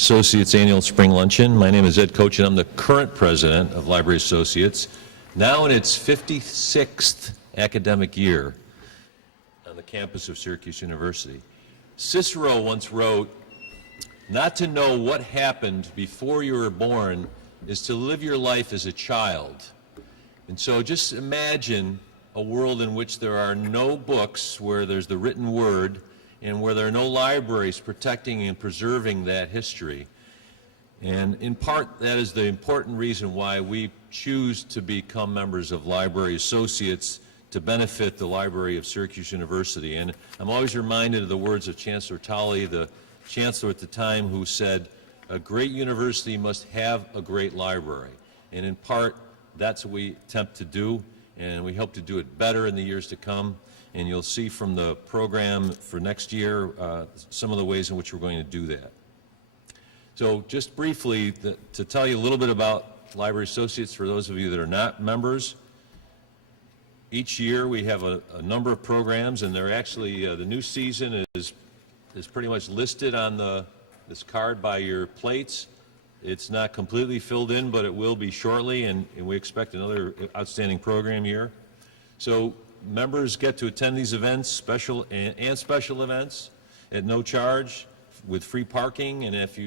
Associates Annual Spring Luncheon. My name is Ed Coach, and I'm the current president of Library Associates, now in its 56th academic year on the campus of Syracuse University. Cicero once wrote, "Not to know what happened before you were born is to live your life as a child." And so just imagine a world in which there are no books, where there's the written word, and where there are no libraries protecting and preserving that history. And in part, that is the important reason why we choose to become members of Library Associates to benefit the Library of Syracuse University. And I'm always reminded of the words of Chancellor Tolley, the chancellor at the time, who said, "A great university must have a great library." And in part, that's what we attempt to do, and we hope to do it better in the years to come. And you'll see from the program for next year some of the ways in which we're going to do that. So just briefly, to tell you a little bit about Library Associates, for those of you that are not members, each year we have a number of programs, and they're actually, the new season is pretty much listed on this card by your plates. It's not completely filled in, but it will be shortly, and we expect another outstanding program year. So members get to attend these events, special events, at no charge, with free parking. And if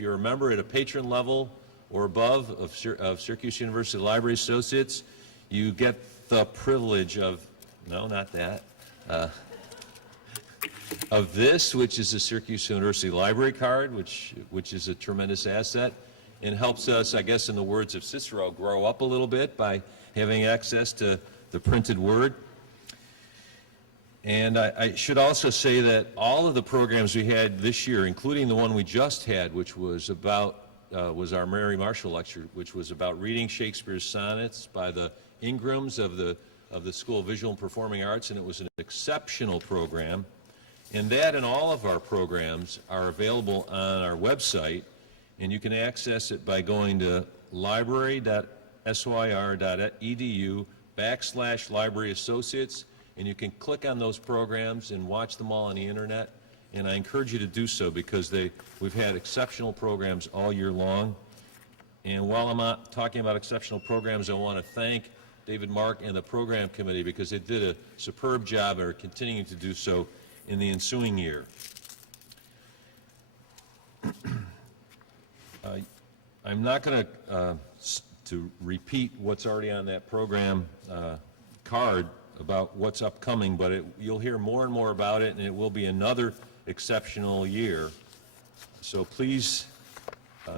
you're a member at a patron level or above of Syracuse University Library Associates, you get the privilege of, no, not that, of this, which is the Syracuse University Library Card, which is a tremendous asset, and helps us, I guess in the words of Cicero, grow up a little bit by having access to the printed word. And I should also say that all of the programs we had this year, including the one we just had, which was about was our Mary Marshall lecture, which was about reading Shakespeare's sonnets by the Ingrams of the School of Visual and Performing Arts, and it was an exceptional program. And that and all of our programs are available on our website, and you can access it by going to library.syr.edu/Library Associates, and you can click on those programs and watch them all on the internet. And I encourage you to do so, because we've had exceptional programs all year long. And while I'm talking about exceptional programs, I want to thank David Mark and the program committee, because they did a superb job and are continuing to do so in the ensuing year. I'm not going to repeat what's already on that program card about what's upcoming, but you'll hear more and more about it, and it will be another exceptional year. So please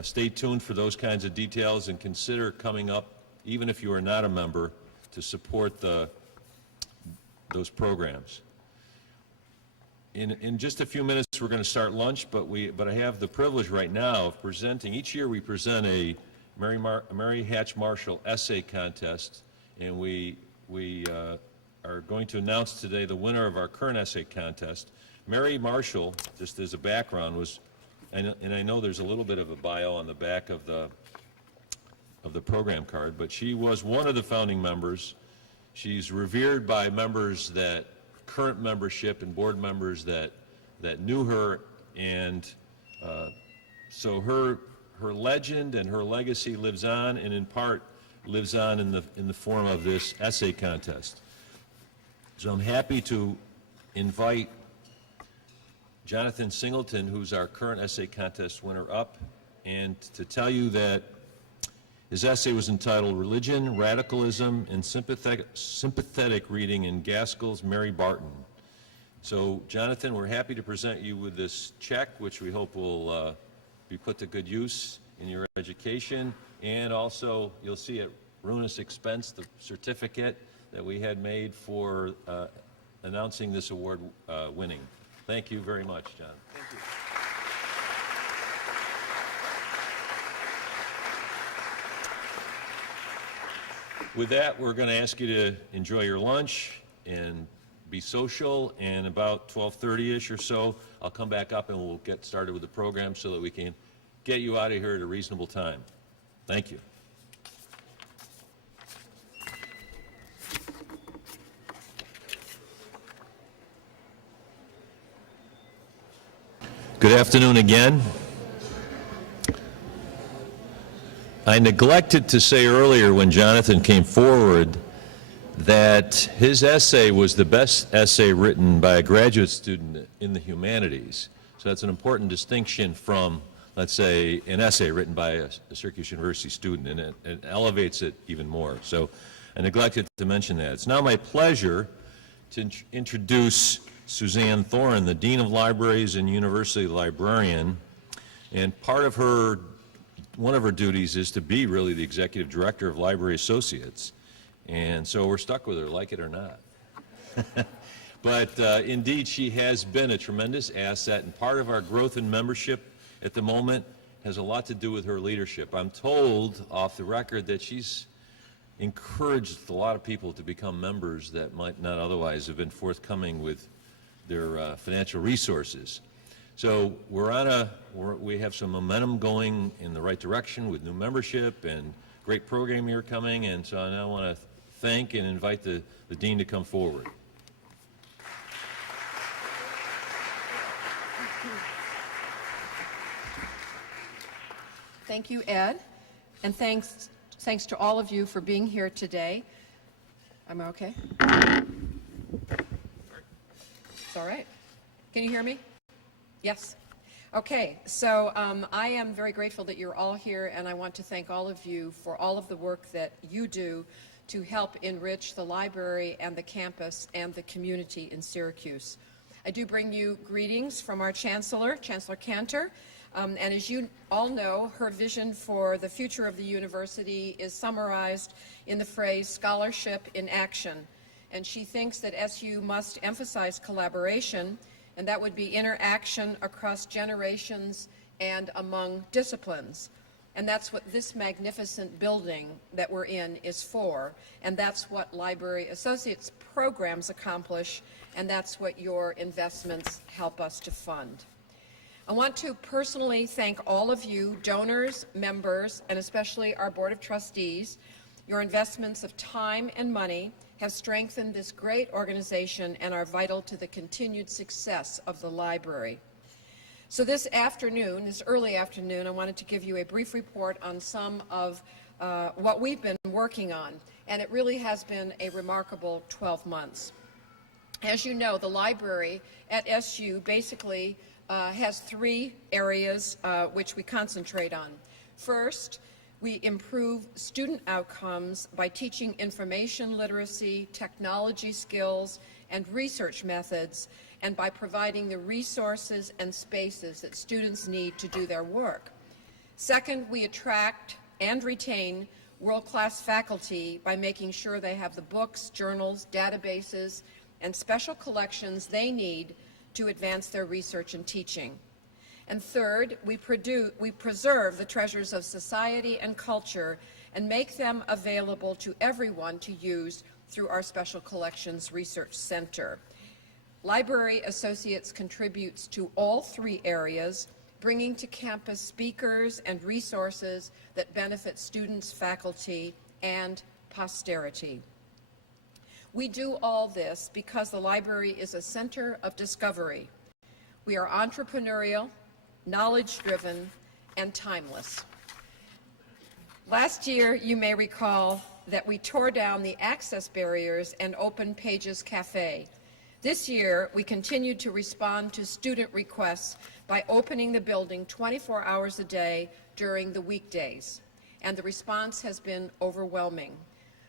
stay tuned for those kinds of details, and consider coming up, even if you are not a member, to support those programs. In just a few minutes, we're going to start lunch, but I have the privilege right now of presenting. Each year we present a Mary Hatch Marshall essay contest, and we are going to announce today the winner of our current essay contest. Mary Marshall, just as a background, and I know there's a little bit of a bio on the back of the program card, but she was one of the founding members. She's revered by current membership and board members that knew her, and so her legend and her legacy lives on, and in part lives on in the form of this essay contest. So I'm happy to invite Jonathan Singleton, who's our current essay contest winner, up, and to tell you that his essay was entitled "Religion, Radicalism, and Sympathetic Reading in Gaskell's Mary Barton." So, Jonathan, we're happy to present you with this check, which we hope will be put to good use in your education, and also you'll see at ruinous expense the certificate that we had made for announcing this award winning. Thank you very much, John. Thank you. With that, we're going to ask you to enjoy your lunch and be social, and about 12:30-ish or so, I'll come back up and we'll get started with the program so that we can get you out of here at a reasonable time. Thank you. Good afternoon again. I neglected to say earlier when Jonathan came forward that his essay was the best essay written by a graduate student in the humanities. So that's an important distinction from, let's say, an essay written by a Syracuse University student, and it elevates it even more. So I neglected to mention that. It's now my pleasure to introduce Suzanne Thoren, the Dean of Libraries and University Librarian, and one of her duties is to be really the Executive Director of Library Associates, and so we're stuck with her, like it or not. But indeed, she has been a tremendous asset, and part of our growth in membership at the moment has a lot to do with her leadership. I'm told off the record that she's encouraged a lot of people to become members that might not otherwise have been forthcoming with their financial resources. So we have some momentum going in the right direction with new membership and great program here coming, and so I now want to thank and invite the Dean to come forward. Thank you, Ed, and thanks to all of you for being here today. Am I okay? It's all right. Can you hear me? Yes. Okay, so I am very grateful that you're all here, and I want to thank all of you for all of the work that you do to help enrich the library and the campus and the community in Syracuse. I do bring you greetings from our Chancellor, Chancellor Cantor, and as you all know, her vision for the future of the university is summarized in the phrase scholarship in action, and she thinks that SU must emphasize collaboration, and that would be interaction across generations and among disciplines. And that's what this magnificent building that we're in is for, and that's what Library Associates programs accomplish, and that's what your investments help us to fund. I want to personally thank all of you, donors, members, and especially our Board of Trustees. Your investments of time and money have strengthened this great organization and are vital to the continued success of the library. So this afternoon, this early afternoon, I wanted to give you a brief report on some of what we've been working on, and it really has been a remarkable 12 months. As you know, the library at SU basically has three areas which we concentrate on. First, we improve student outcomes by teaching information literacy, technology skills, and research methods, and by providing the resources and spaces that students need to do their work. Second, we attract and retain world-class faculty by making sure they have the books, journals, databases, and special collections they need to advance their research and teaching. And third, we preserve the treasures of society and culture and make them available to everyone to use through our Special Collections Research Center. Library Associates contributes to all three areas, bringing to campus speakers and resources that benefit students, faculty, and posterity. We do all this because the library is a center of discovery. We are entrepreneurial, knowledge-driven, and timeless. Last year, you may recall that we tore down the access barriers and opened Pages Cafe. This year, we continued to respond to student requests by opening the building 24 hours a day during the weekdays, and the response has been overwhelming.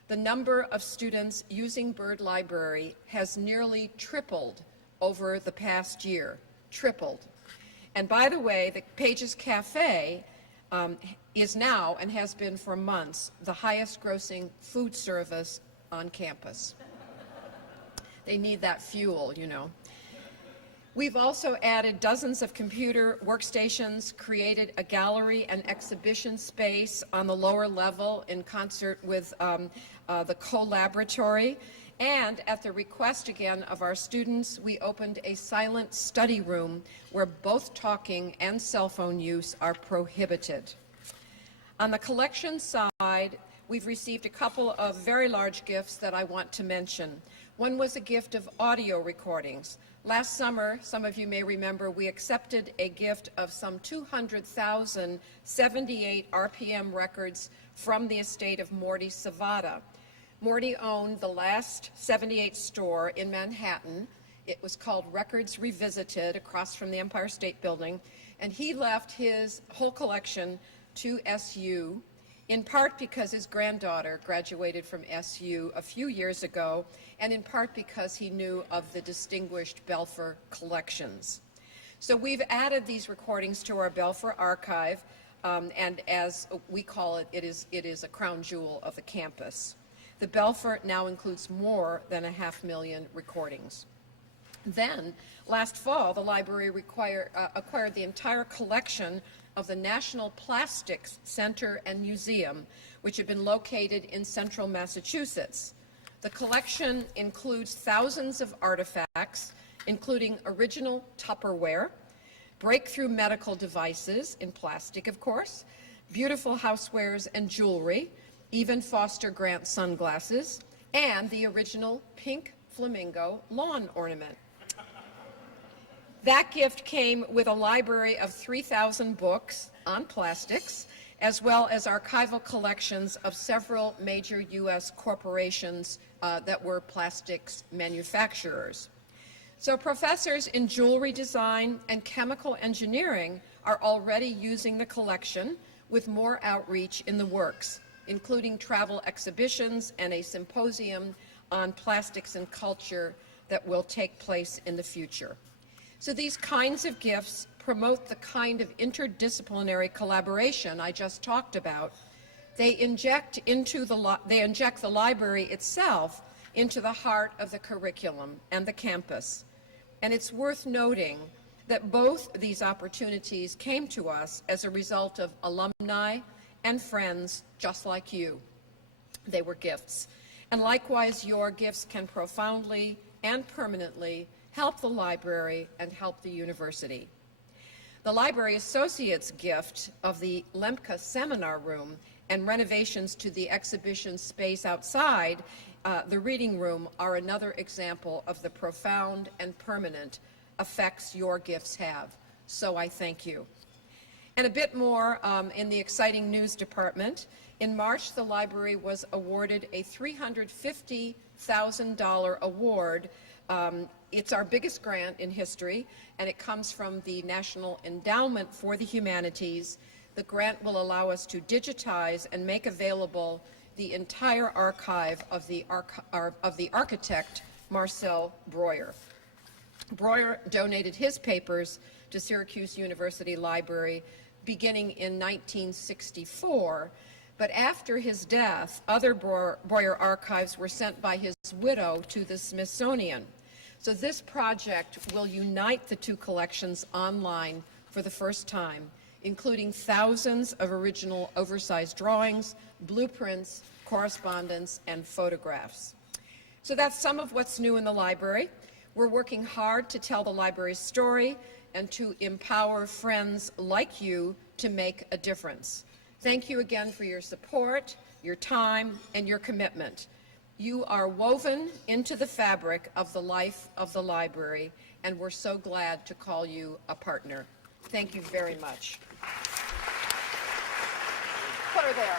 The number of students using Bird Library has nearly tripled over the past year, tripled. And by the way, the Pages Cafe is now, and has been for months, the highest grossing food service on campus. They need that fuel, you know. We've also added dozens of computer workstations, created a gallery and exhibition space on the lower level in concert with the co-laboratory. And at the request again of our students, we opened a silent study room where both talking and cell phone use are prohibited. On the collection side, we've received a couple of very large gifts that I want to mention. One was a gift of audio recordings. Last summer, some of you may remember, we accepted a gift of some 200,000 78 RPM records from the estate of Morty Savada. Morty owned the last 78 store in Manhattan. It was called Records Revisited, across from the Empire State Building, and he left his whole collection to SU, in part because his granddaughter graduated from SU a few years ago, and in part because he knew of the distinguished Belfer collections. So we've added these recordings to our Belfer archive, and as we call it, it is a crown jewel of the campus. The Belfer now includes more than 500,000 recordings. Then, last fall, the library acquired the entire collection of the National Plastics Center and Museum, which had been located in central Massachusetts. The collection includes thousands of artifacts, including original Tupperware, breakthrough medical devices, in plastic of course, beautiful housewares and jewelry, even Foster Grant sunglasses, and the original pink flamingo lawn ornament. That gift came with a library of 3,000 books on plastics, as well as archival collections of several major U.S. corporations that were plastics manufacturers. So professors in jewelry design and chemical engineering are already using the collection, with more outreach in the works, including travel exhibitions and a symposium on plastics and culture that will take place in the future. So these kinds of gifts promote the kind of interdisciplinary collaboration I just talked about. They inject the library itself into the heart of the curriculum and the campus. And it's worth noting that both these opportunities came to us as a result of alumni and friends just like you. They were gifts. And likewise, your gifts can profoundly and permanently help the library and help the university. The Library Associates' gift of the Lemke Seminar Room and renovations to the exhibition space outside the reading room are another example of the profound and permanent effects your gifts have. So I thank you. And a bit more in the exciting news department. In March, the library was awarded a $350,000 award. It's our biggest grant in history, and it comes from the National Endowment for the Humanities. The grant will allow us to digitize and make available the entire archive of the architect Marcel Breuer. Breuer donated his papers to Syracuse University Library beginning in 1964, but after his death, other Breuer archives were sent by his widow to the Smithsonian. So this project will unite the two collections online for the first time, including thousands of original oversized drawings, blueprints, correspondence, and photographs. So that's some of what's new in the library. We're working hard to tell the library's story and to empower friends like you to make a difference. Thank you again for your support, your time, and your commitment. You are woven into the fabric of the life of the library, and we're so glad to call you a partner. Thank you very much. Put her there.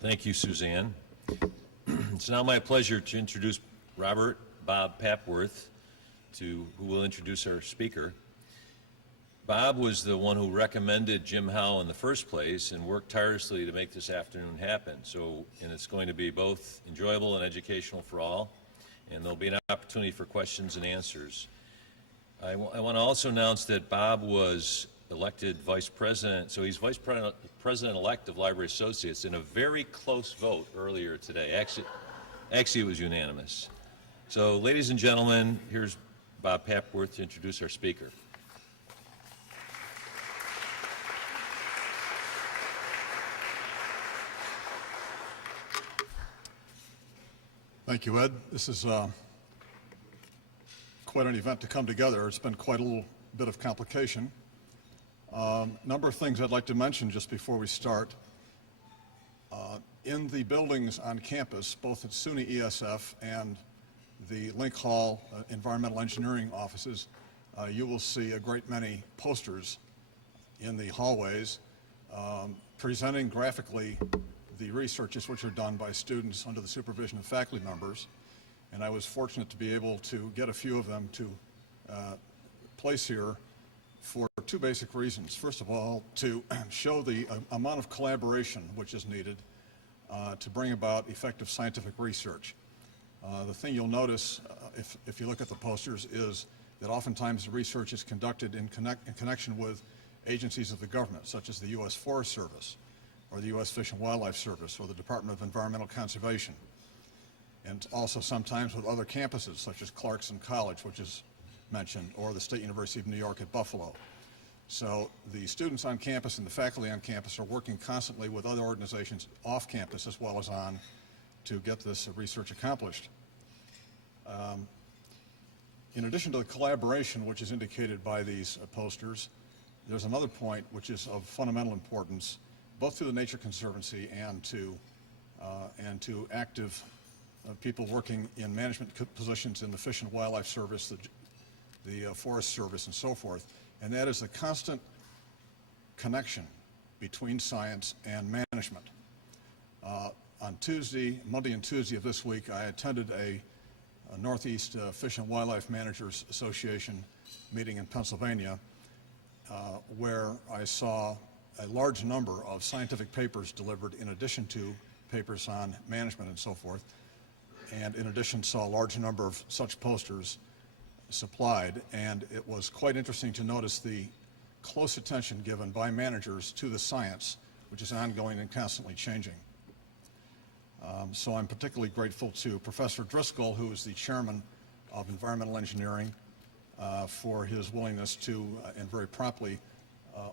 Thank you, Suzanne. It's now my pleasure to introduce Bob Papworth, who will introduce our speaker. Bob was the one who recommended Jim Howe in the first place and worked tirelessly to make this afternoon happen. And it's going to be both enjoyable and educational for all, and there'll be an opportunity for questions and answers. I want to also announce that Bob was elected vice president, so he's vice president-elect of Library Associates in a very close vote earlier today. Actually, it was unanimous. So, ladies and gentlemen, here's Bob Papworth to introduce our speaker. Thank you, Ed. This is quite an event to come together. It's been quite a little bit of complication. Number of things I'd like to mention just before we start. In the buildings on campus, both at SUNY ESF and the Link Hall environmental engineering offices, you will see a great many posters in the hallways presenting graphically the researches which are done by students under the supervision of faculty members. And I was fortunate to be able to get a few of them to place here for two basic reasons. First of all, to show the amount of collaboration which is needed to bring about effective scientific research. The thing you'll notice if you look at the posters is that oftentimes the research is conducted in connection with agencies of the government, such as the U.S. Forest Service, or the U.S. Fish and Wildlife Service, or the Department of Environmental Conservation, and also sometimes with other campuses, such as Clarkson College, which is mentioned, or the State University of New York at Buffalo. So the students on campus and the faculty on campus are working constantly with other organizations off campus as well as on to get this research accomplished. In addition to the collaboration which is indicated by these posters, there's another point which is of fundamental importance, both to the Nature Conservancy and to active people working in management positions in the Fish and Wildlife Service, the Forest Service, and so forth, and that is the constant connection between science and management. On Monday and Tuesday of this week, I attended a Northeast Fish and Wildlife Managers Association meeting in Pennsylvania, where I saw a large number of scientific papers delivered in addition to papers on management and so forth, and in addition saw a large number of such posters supplied, and it was quite interesting to notice the close attention given by managers to the science, which is ongoing and constantly changing. So I'm particularly grateful to Professor Driscoll, who is the chairman of environmental engineering, for his willingness to, and very promptly,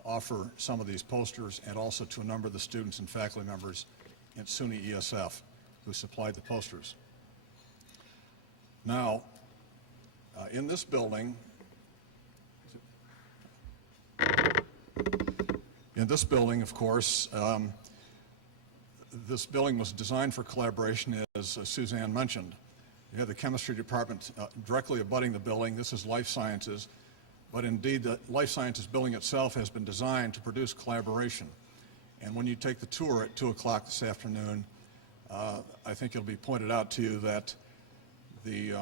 offer some of these posters, and also to a number of the students and faculty members at SUNY ESF who supplied the posters. Now, in this building, of course, this building was designed for collaboration, as Suzanne mentioned. You have the chemistry department directly abutting the building. This is life sciences, but indeed the life sciences building itself has been designed to produce collaboration. And when you take the tour at 2 o'clock this afternoon, I think it'll be pointed out to you that the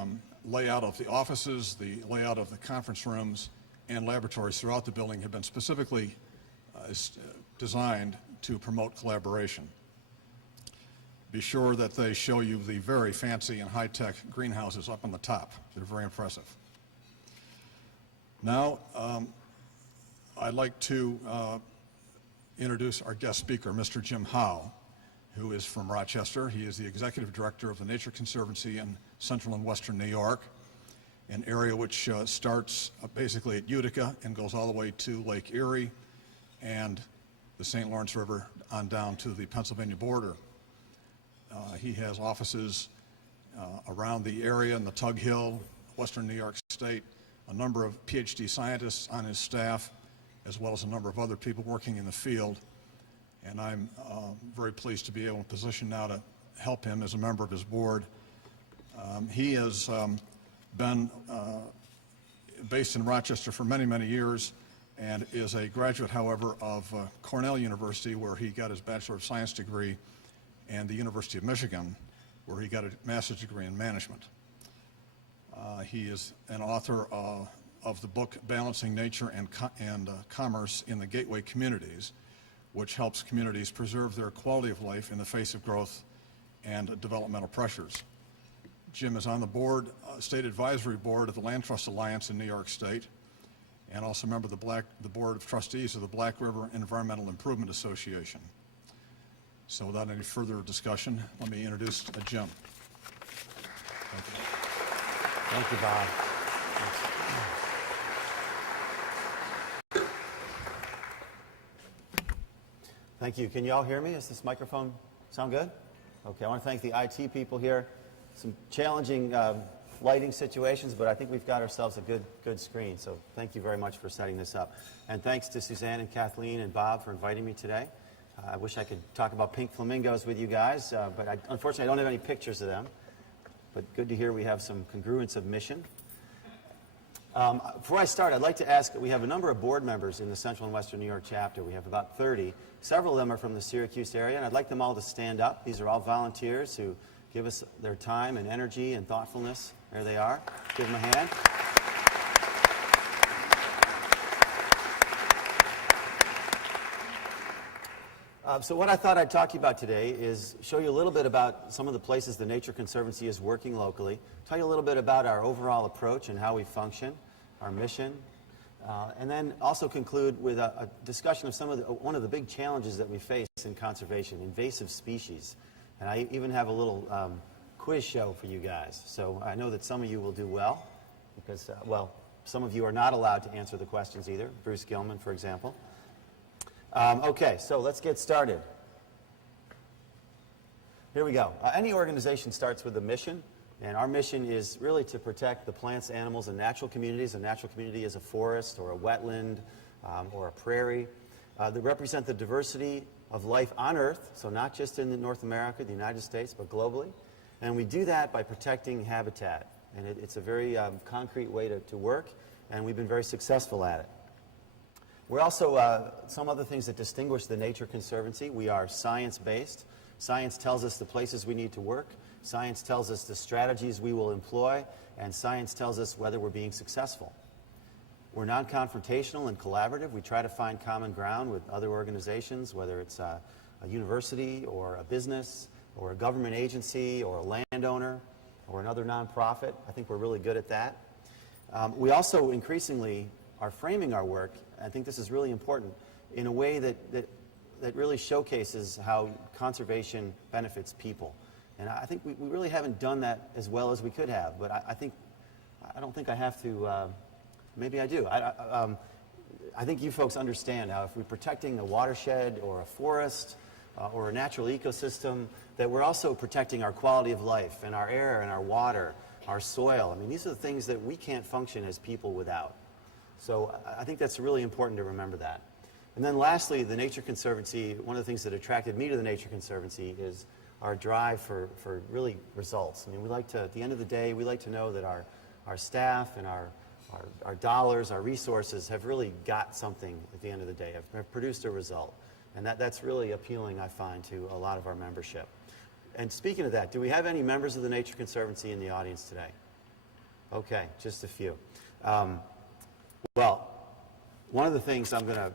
layout of the offices, the layout of the conference rooms, and laboratories throughout the building have been specifically designed to promote collaboration. Be sure that they show you the very fancy and high-tech greenhouses up on the top. They're very impressive. Now, I'd like to introduce our guest speaker, Mr. Jim Howe, who is from Rochester. He is the executive director of the Nature Conservancy in Central and Western New York, an area which starts basically at Utica and goes all the way to Lake Erie and the St. Lawrence River on down to the Pennsylvania border. He has offices around the area in the Tug Hill, Western New York State, a number of PhD scientists on his staff, as well as a number of other people working in the field. And I'm very pleased to be able in a position now to help him as a member of his board. He has been based in Rochester for many, many years and is a graduate, however, of Cornell University, where he got his Bachelor of Science degree, and the University of Michigan, where he got a master's degree in management. He is an author of the book Balancing Nature and Commerce in the Gateway Communities, which helps communities preserve their quality of life in the face of growth and developmental pressures. Jim is on the board, State Advisory Board of the Land Trust Alliance in New York State, and also a member of the Board of Trustees of the Black River Environmental Improvement Association. So without any further discussion, let me introduce Jim. Thank you. Thank you, Bob. Thank you. Can you all hear me? Does this microphone sound good? Okay, I want to thank the IT people here. Some challenging lighting situations, but I think we've got ourselves a good screen, so thank you very much for setting this up. And thanks to Suzanne and Kathleen and Bob for inviting me today. I wish I could talk about pink flamingos with you guys, but unfortunately I don't have any pictures of them. But good to hear we have some congruence of mission. Before I start, I'd like to ask, we have a number of board members in the Central and Western New York chapter. We have about 30. Several of them are from the Syracuse area, and I'd like them all to stand up. These are all volunteers who give us their time and energy and thoughtfulness. There they are. Give them a hand. So what I thought I'd talk to you about today is show you a little bit about some of the places the Nature Conservancy is working locally, tell you a little bit about our overall approach and how we function, our mission, and then also conclude with a discussion of one of the big challenges that we face in conservation, invasive species. And I even have a little quiz show for you guys. So I know that some of you will do well because, well, some of you are not allowed to answer the questions either. Bruce Gilman, for example. Okay, so let's get started. Here we go. Any organization starts with a mission, and our mission is really to protect the plants, animals, and natural communities. A natural community is a forest or a wetland or a prairie that represent the diversity of life on Earth, so not just in North America, the United States, but globally. And we do that by protecting habitat. And it's a very concrete way to work, and we've been very successful at it. We're also, some other things that distinguish the Nature Conservancy. We are science-based. Science tells us the places we need to work. Science tells us the strategies we will employ. And science tells us whether we're being successful. We're non-confrontational and collaborative. We try to find common ground with other organizations, whether it's a university or a business or a government agency or a landowner or another nonprofit. I think we're really good at that. We also increasingly are framing our work, I think this is really important, in a way that really showcases how conservation benefits people. And I think we really haven't done that as well as we could have, but I don't think I have to, maybe I do. I think you folks understand how if we're protecting a watershed or a forest or a natural ecosystem, that we're also protecting our quality of life and our air and our water, our soil. I mean, these are the things that we can't function as people without. So I think that's really important to remember that. And then lastly, the Nature Conservancy, one of the things that attracted me to the Nature Conservancy is our drive for really results. I mean, we like to, at the end of the day, we like to know that our staff and our dollars, our resources have really got something at the end of the day, have produced a result. And that's really appealing, I find, to a lot of our membership. And speaking of that, do we have any members of the Nature Conservancy in the audience today? Okay, just a few. Well, one of the things I'm going to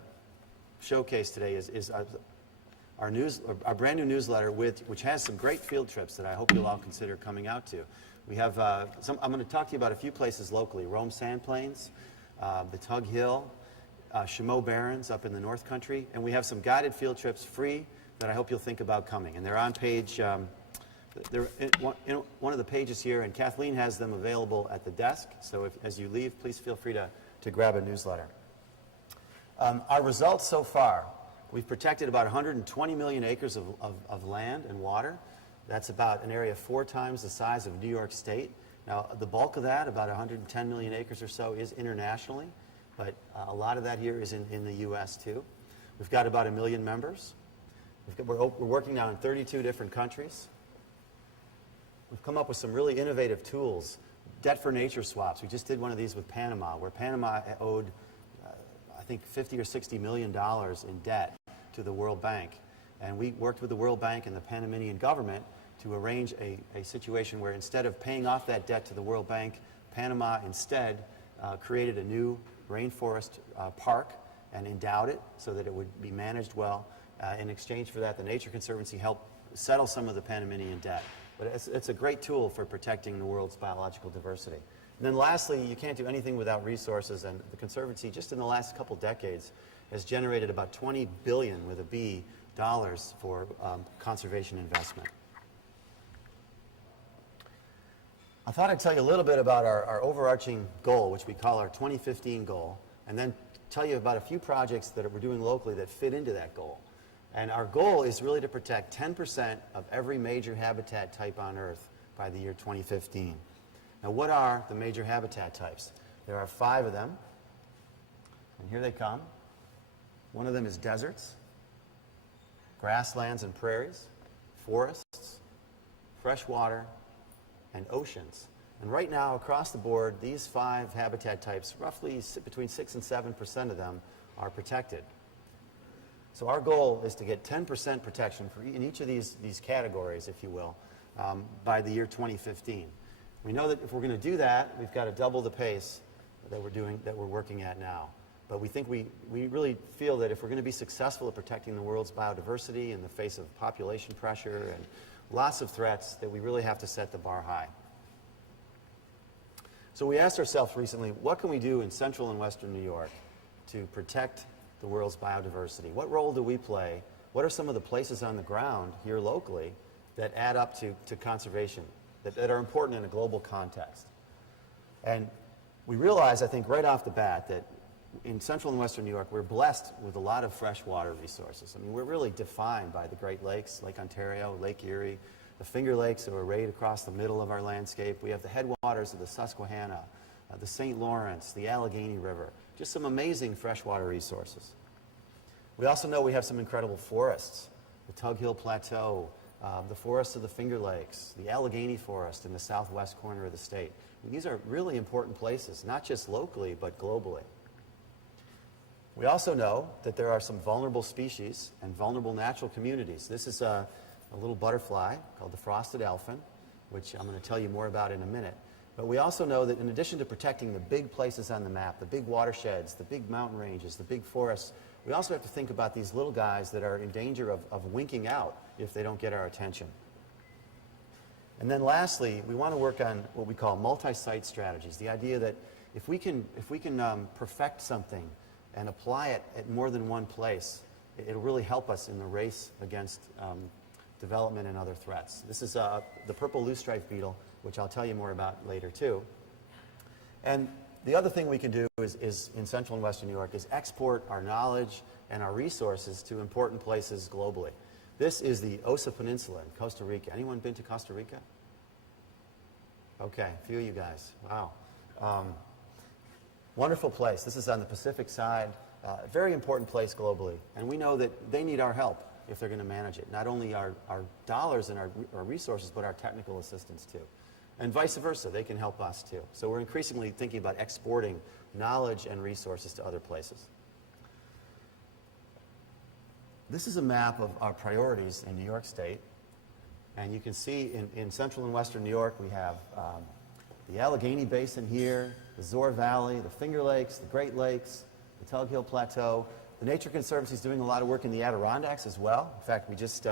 showcase today is our brand new newsletter, which has some great field trips that I hope you'll all consider coming out to. We have I'm going to talk to you about a few places locally: Rome Sand Plains, the Tug Hill, Chameau Barrens up in the North Country, and we have some guided field trips free that I hope you'll think about coming. And they're on page, they're in one of the pages here, and Kathleen has them available at the desk. So as you leave, please feel free to grab a newsletter. Our results so far: we've protected about 120 million acres of land and water. That's about an area 4 times the size of New York State. Now, the bulk of that, about 110 million acres or so, is internationally, but a lot of that here is in the U.S. too. We've got about 1 million members. We're working now in 32 different countries. We've come up with some really innovative tools. Debt for nature swaps. We just did one of these with Panama, where Panama owed, I think, $50 or $60 million in debt to the World Bank. And we worked with the World Bank and the Panamanian government to arrange a situation where instead of paying off that debt to the World Bank, Panama instead created a new rainforest park and endowed it so that it would be managed well. In exchange for that, the Nature Conservancy helped settle some of the Panamanian debt. But it's a great tool for protecting the world's biological diversity. And then lastly, you can't do anything without resources, and the Conservancy, just in the last couple decades, has generated about $20 billion, with a B, dollars for conservation investment. I thought I'd tell you a little bit about our overarching goal, which we call our 2015 goal, and then tell you about a few projects that we're doing locally that fit into that goal. And our goal is really to protect 10% of every major habitat type on Earth by the year 2015. Now, what are the major habitat types? There are 5 of them, and here they come. One of them is deserts. grasslands and prairies, forests, fresh water, and oceans. And right now, across the board, these 5 habitat types, roughly between 6 and 7% of them are protected. So our goal is to get 10% protection in each of these categories, if you will, by the year 2015. We know that if we're going to do that, we've got to double the pace that we're working at now. But we think we really feel that if we're going to be successful at protecting the world's biodiversity in the face of population pressure and lots of threats, that we really have to set the bar high. So we asked ourselves recently, what can we do in central and western New York to protect the world's biodiversity? What role do we play? What are some of the places on the ground here locally that add up to conservation, that are important in a global context? And we realize, I think, right off the bat that in central and western New York, we're blessed with a lot of freshwater resources. I mean, we're really defined by the Great Lakes, Lake Ontario, Lake Erie, the Finger Lakes that are right across the middle of our landscape. We have the headwaters of the Susquehanna, the St. Lawrence, the Allegheny River, just some amazing freshwater resources. We also know we have some incredible forests, the Tug Hill Plateau, the forests of the Finger Lakes, the Allegheny Forest in the southwest corner of the state. And these are really important places, not just locally, but globally. We also know that there are some vulnerable species and vulnerable natural communities. This is a little butterfly called the frosted elfin, which I'm going to tell you more about in a minute. But we also know that in addition to protecting the big places on the map, the big watersheds, the big mountain ranges, the big forests, we also have to think about these little guys that are in danger of winking out if they don't get our attention. And then lastly, we want to work on what we call multi-site strategies, the idea that if we can perfect something and apply it at more than one place, it'll really help us in the race against development and other threats. This is the purple loosestrife beetle, which I'll tell you more about later too. And the other thing we can do is in central and western New York is export our knowledge and our resources to important places globally. This is the Osa Peninsula in Costa Rica. Anyone been to Costa Rica? Okay, a few of you guys. Wow. Wonderful place. This is on the Pacific side. Very important place globally. And we know that they need our help if they're going to manage it. Not only our dollars and our resources, but our technical assistance too. And vice versa, they can help us too. So we're increasingly thinking about exporting knowledge and resources to other places. This is a map of our priorities in New York State. And you can see in central and western New York, we have the Allegheny Basin here, the Zoar Valley, the Finger Lakes, the Great Lakes, the Tug Hill Plateau. The Nature Conservancy is doing a lot of work in the Adirondacks as well. In fact, we just,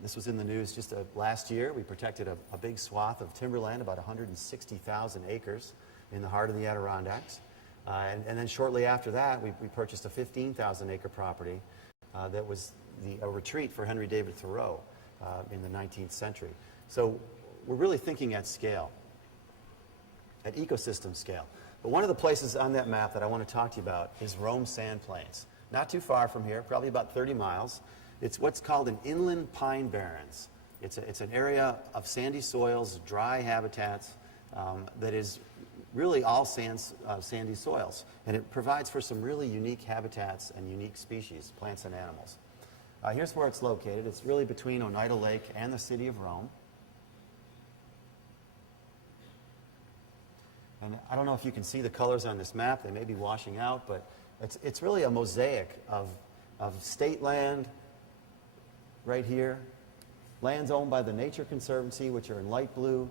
this was in the news just last year, we protected a big swath of timberland, about 160,000 acres in the heart of the Adirondacks. And then shortly after that, we purchased a 15,000 acre property that was a retreat for Henry David Thoreau in the 19th century. So we're really thinking at scale, at ecosystem scale. But one of the places on that map that I want to talk to you about is Rome Sand Plains. Not too far from here, probably about 30 miles. It's what's called an inland pine barrens. It's an area of sandy soils, dry habitats that is really all sandy soils. And it provides for some really unique habitats and unique species, plants and animals. Here's where it's located. It's really between Oneida Lake and the city of Rome. And I don't know if you can see the colors on this map. They may be washing out, but it's really a mosaic of state land right here, lands owned by the Nature Conservancy, which are in light blue.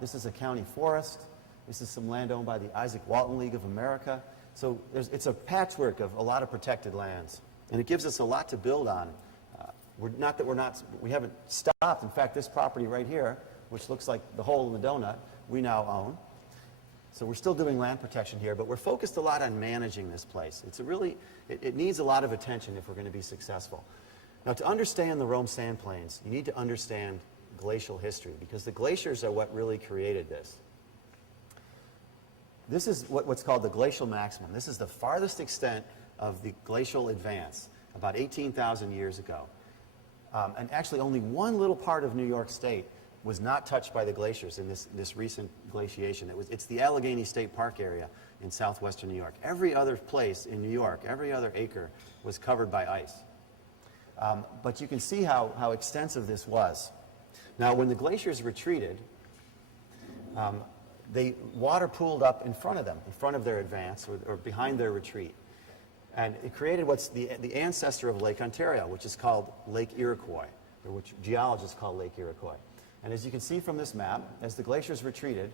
This is a county forest. This is some land owned by the Isaac Walton League of America. So it's a patchwork of a lot of protected lands. And it gives us a lot to build on. We haven't stopped. In fact, this property right here, which looks like the hole in the donut, we now own. So we're still doing land protection here, but we're focused a lot on managing this place. It needs a lot of attention if we're going to be successful. Now, to understand the Rome Sand Plains, you need to understand glacial history, because the glaciers are what really created this. This is what's called the glacial maximum. This is the farthest extent of the glacial advance, about 18,000 years ago. And actually only one little part of New York State was not touched by the glaciers in this recent glaciation. It's the Allegheny State Park area in southwestern New York. Every other place in New York, every other acre was covered by ice. But you can see how extensive this was. Now, when the glaciers retreated, water pooled up in front of them, in front of their advance or behind their retreat. And it created what's the ancestor of Lake Ontario, which is called Lake Iroquois, or which geologists call Lake Iroquois. And as you can see from this map, as the glaciers retreated,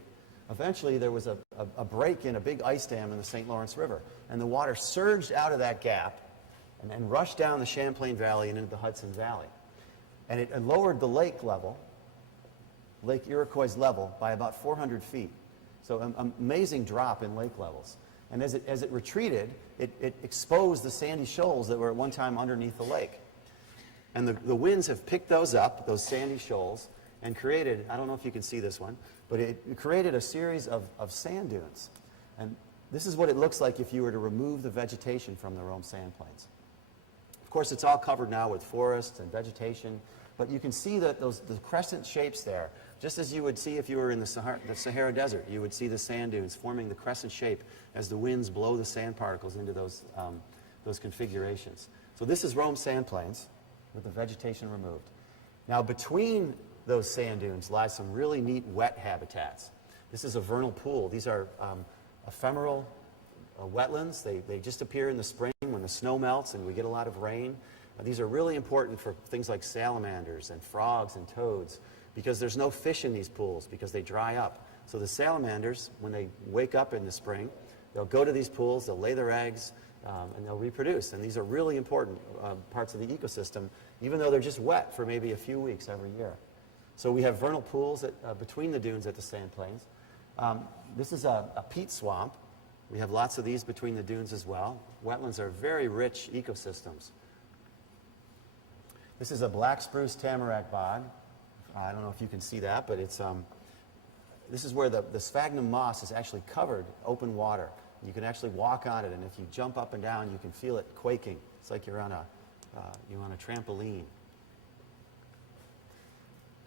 eventually there was a break in a big ice dam in the St. Lawrence River. And the water surged out of that gap and rushed down the Champlain Valley and into the Hudson Valley. And it lowered the lake level, Lake Iroquois' level, by about 400 feet. So an amazing drop in lake levels. And as it retreated, it exposed the sandy shoals that were at one time underneath the lake. And the winds have picked those up, those sandy shoals, and created, I don't know if you can see this one, but it created a series of sand dunes. And this is what it looks like if you were to remove the vegetation from the Rome sand plains. Of course, it's all covered now with forests and vegetation, but you can see that the crescent shapes there, just as you would see if you were in the Sahara Desert. You would see the sand dunes forming the crescent shape as the winds blow the sand particles into those configurations. So this is Rome sand plains with the vegetation removed. Now, between those sand dunes lies some really neat wet habitats. This is a vernal pool. These are ephemeral wetlands. They just appear in the spring when the snow melts and we get a lot of rain. These are really important for things like salamanders and frogs and toads because there's no fish in these pools because they dry up. So the salamanders, when they wake up in the spring, they'll go to these pools, they'll lay their eggs, and they'll reproduce. And these are really important parts of the ecosystem, even though they're just wet for maybe a few weeks every year. So we have vernal pools between the dunes at the sand plains. This is a peat swamp. We have lots of these between the dunes as well. Wetlands are very rich ecosystems. This is a black spruce tamarack bog. I don't know if you can see that, but this is where the sphagnum moss is actually covered open water. You can actually walk on it, and if you jump up and down, you can feel it quaking. It's like you're on a trampoline.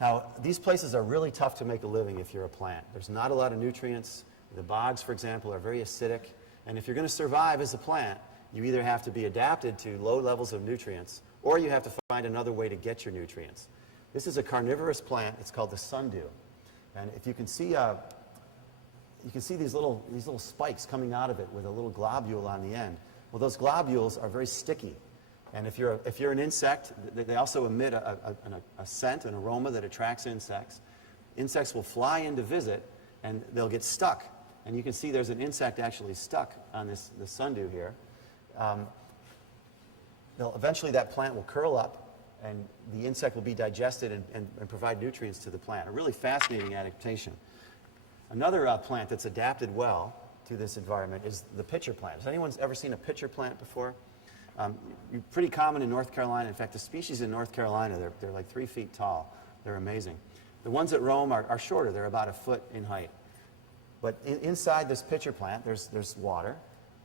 Now, these places are really tough to make a living if you're a plant. There's not a lot of nutrients. The bogs, for example, are very acidic. And if you're going to survive as a plant, you either have to be adapted to low levels of nutrients, or you have to find another way to get your nutrients. This is a carnivorous plant. It's called the sundew. And if you can see, these little spikes coming out of it with a little globule on the end. Well, those globules are very sticky. And if you're an insect, they also emit a scent, an aroma that attracts insects. Insects will fly in to visit, and they'll get stuck. And you can see there's an insect actually stuck on the sundew here. Eventually that plant will curl up, and the insect will be digested and provide nutrients to the plant. A really fascinating adaptation. Another plant that's adapted well to this environment is the pitcher plant. Has anyone ever seen a pitcher plant before? Pretty common in North Carolina. In fact, the species in North Carolina, they're like 3 feet tall. They're amazing. The ones at Rome are shorter. They're about a foot in height. But inside this pitcher plant, there's water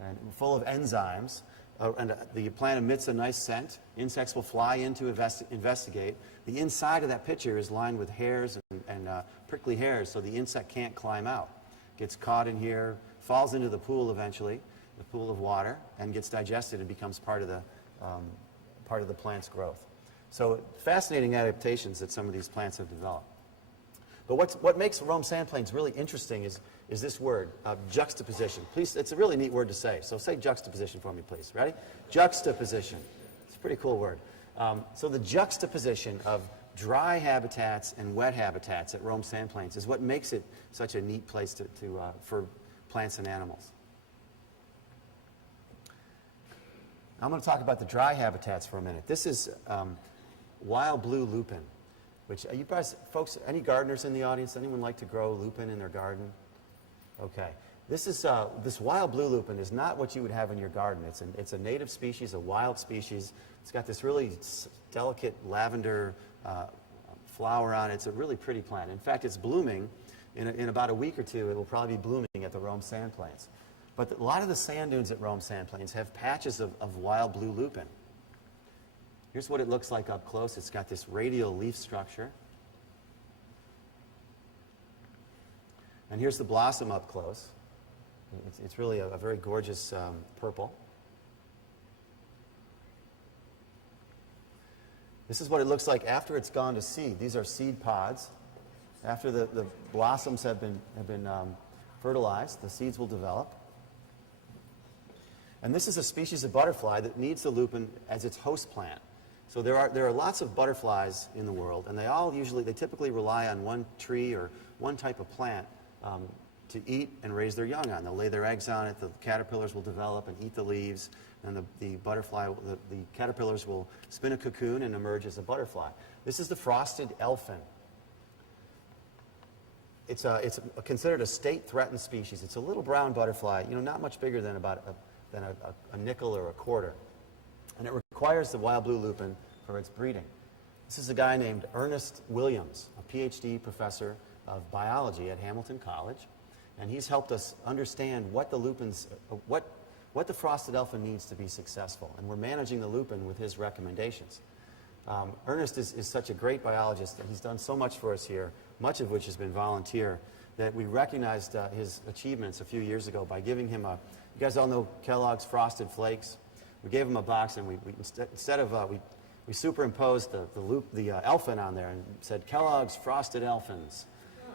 and full of enzymes. And the plant emits a nice scent. Insects will fly in to investigate. The inside of that pitcher is lined with hairs and prickly hairs, so the insect can't climb out. Gets caught in here, falls into the pool eventually, the pool of water, and gets digested and becomes part of the plant's growth. So fascinating adaptations that some of these plants have developed. But what makes Rome sand plains really interesting is this word, juxtaposition. Please, it's a really neat word to say. So say juxtaposition for me, please. Ready? Juxtaposition. It's a pretty cool word. So the juxtaposition of dry habitats and wet habitats at Rome sand plains is what makes it such a neat place for plants and animals. I'm going to talk about the dry habitats for a minute. This is wild blue lupin, which you guys, folks, any gardeners in the audience? Anyone like to grow lupin in their garden? Okay. This wild blue lupin is not what you would have in your garden. It's a native species, a wild species. It's got this really delicate lavender flower on it. It's a really pretty plant. In fact, it's blooming. In about a week or two, it will probably be blooming at the Rome sand plains. But a lot of the sand dunes at Rome sand plains have patches of wild blue lupin. Here's what it looks like up close. It's got this radial leaf structure. And here's the blossom up close. It's really a very gorgeous purple. This is what it looks like after it's gone to seed. These are seed pods. After the blossoms have been fertilized, the seeds will develop. And this is a species of butterfly that needs the lupin as its host plant. So there are lots of butterflies in the world, and they typically rely on one tree or one type of plant to eat and raise their young on. They'll lay their eggs on it, the caterpillars will develop and eat the leaves, and the caterpillars will spin a cocoon and emerge as a butterfly. This is the frosted elfin. It's considered a state-threatened species. It's a little brown butterfly, not much bigger than a nickel or a quarter. And it requires the wild blue lupin for its breeding. This is a guy named Ernest Williams, a PhD professor of biology at Hamilton College. And he's helped us understand what the frosted elfin needs to be successful. And we're managing the lupin with his recommendations. Ernest is such a great biologist, and he's done so much for us here, much of which has been volunteer, that we recognized his achievements a few years ago by giving him you guys all know Kellogg's Frosted Flakes? We gave him a box, and we superimposed the elfin on there and said, Kellogg's Frosted Elfins.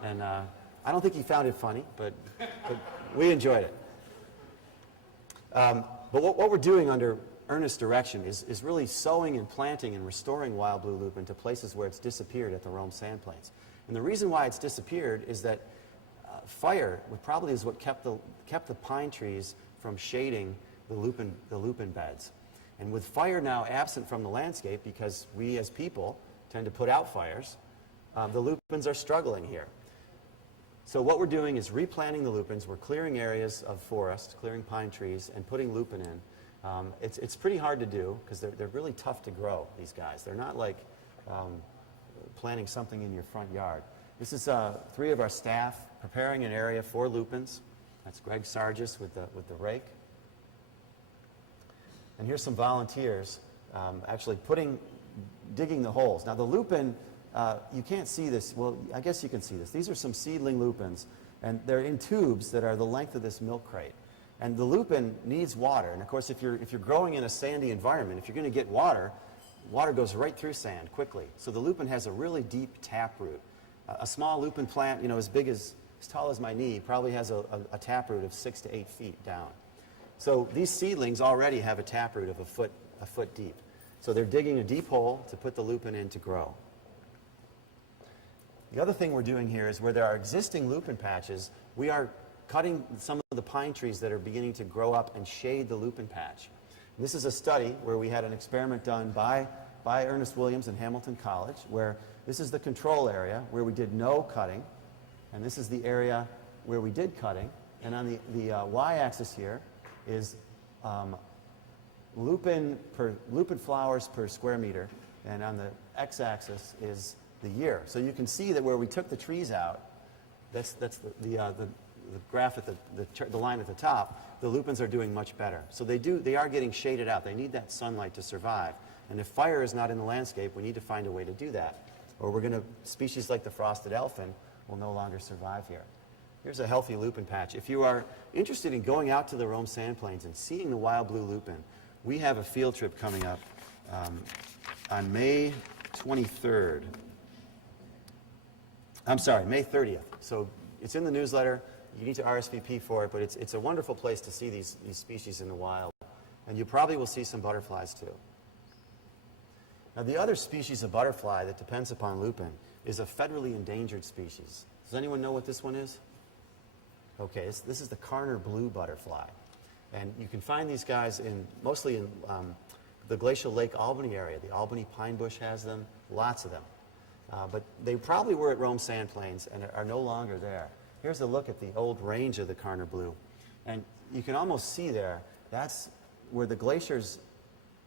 And I don't think he found it funny, but we enjoyed it. But what we're doing under Ernest's direction is really sowing and planting and restoring wild blue lupin to places where it's disappeared at the Rome sand plains. And the reason why it's disappeared is that fire probably is what kept the pine trees from shading the lupin beds. And with fire now absent from the landscape, because we as people tend to put out fires, the lupins are struggling here. So what we're doing is replanting the lupins. We're clearing areas of forest, clearing pine trees, and putting lupin in. It's pretty hard to do because they're really tough to grow, these guys. They're not like planting something in your front yard. This is 3 of our staff preparing an area for lupins. That's Greg Sargis with the rake. And here's some volunteers actually digging the holes. Now the lupin, you can't see this. Well, I guess you can see this. These are some seedling lupins, and they're in tubes that are the length of this milk crate. And the lupin needs water. And of course, if you're growing in a sandy environment, if you're going to get water goes right through sand quickly. So the lupin has a really deep taproot. A small lupin plant, as tall as my knee, probably has a taproot of 6 to 8 feet down. So these seedlings already have a taproot of a foot deep. So they're digging a deep hole to put the lupin in to grow. The other thing we're doing here is where there are existing lupin patches, we are cutting some of the pine trees that are beginning to grow up and shade the lupin patch. And this is a study where we had an experiment done by Ernest Williams in Hamilton College, where this is the control area where we did no cutting, and this is the area where we did cutting. And on the y-axis here is lupin flowers per square meter, and on the x-axis is the year. So you can see that where we took the trees out, that's the graph at the line at the top, the lupins are doing much better. So they are getting shaded out. They need that sunlight to survive. And if fire is not in the landscape, we need to find a way to do that. Or species like the frosted elfin will no longer survive here. Here's a healthy lupin patch. If you are interested in going out to the Rome sand plains and seeing the wild blue lupin, we have a field trip coming up on May 23rd. I'm sorry, May 30th. So it's in the newsletter. You need to RSVP for it, but it's a wonderful place to see these species in the wild. And you probably will see some butterflies too. Now the other species of butterfly that depends upon lupin is a federally endangered species. Does anyone know what this one is? Okay, this is the Carner blue butterfly. And you can find these guys mostly in the Glacial Lake Albany area. The Albany pine bush has them, lots of them. But they probably were at Rome sand plains and are no longer there. Here's a look at the old range of the Carner blue. And you can almost see there, that's where the glaciers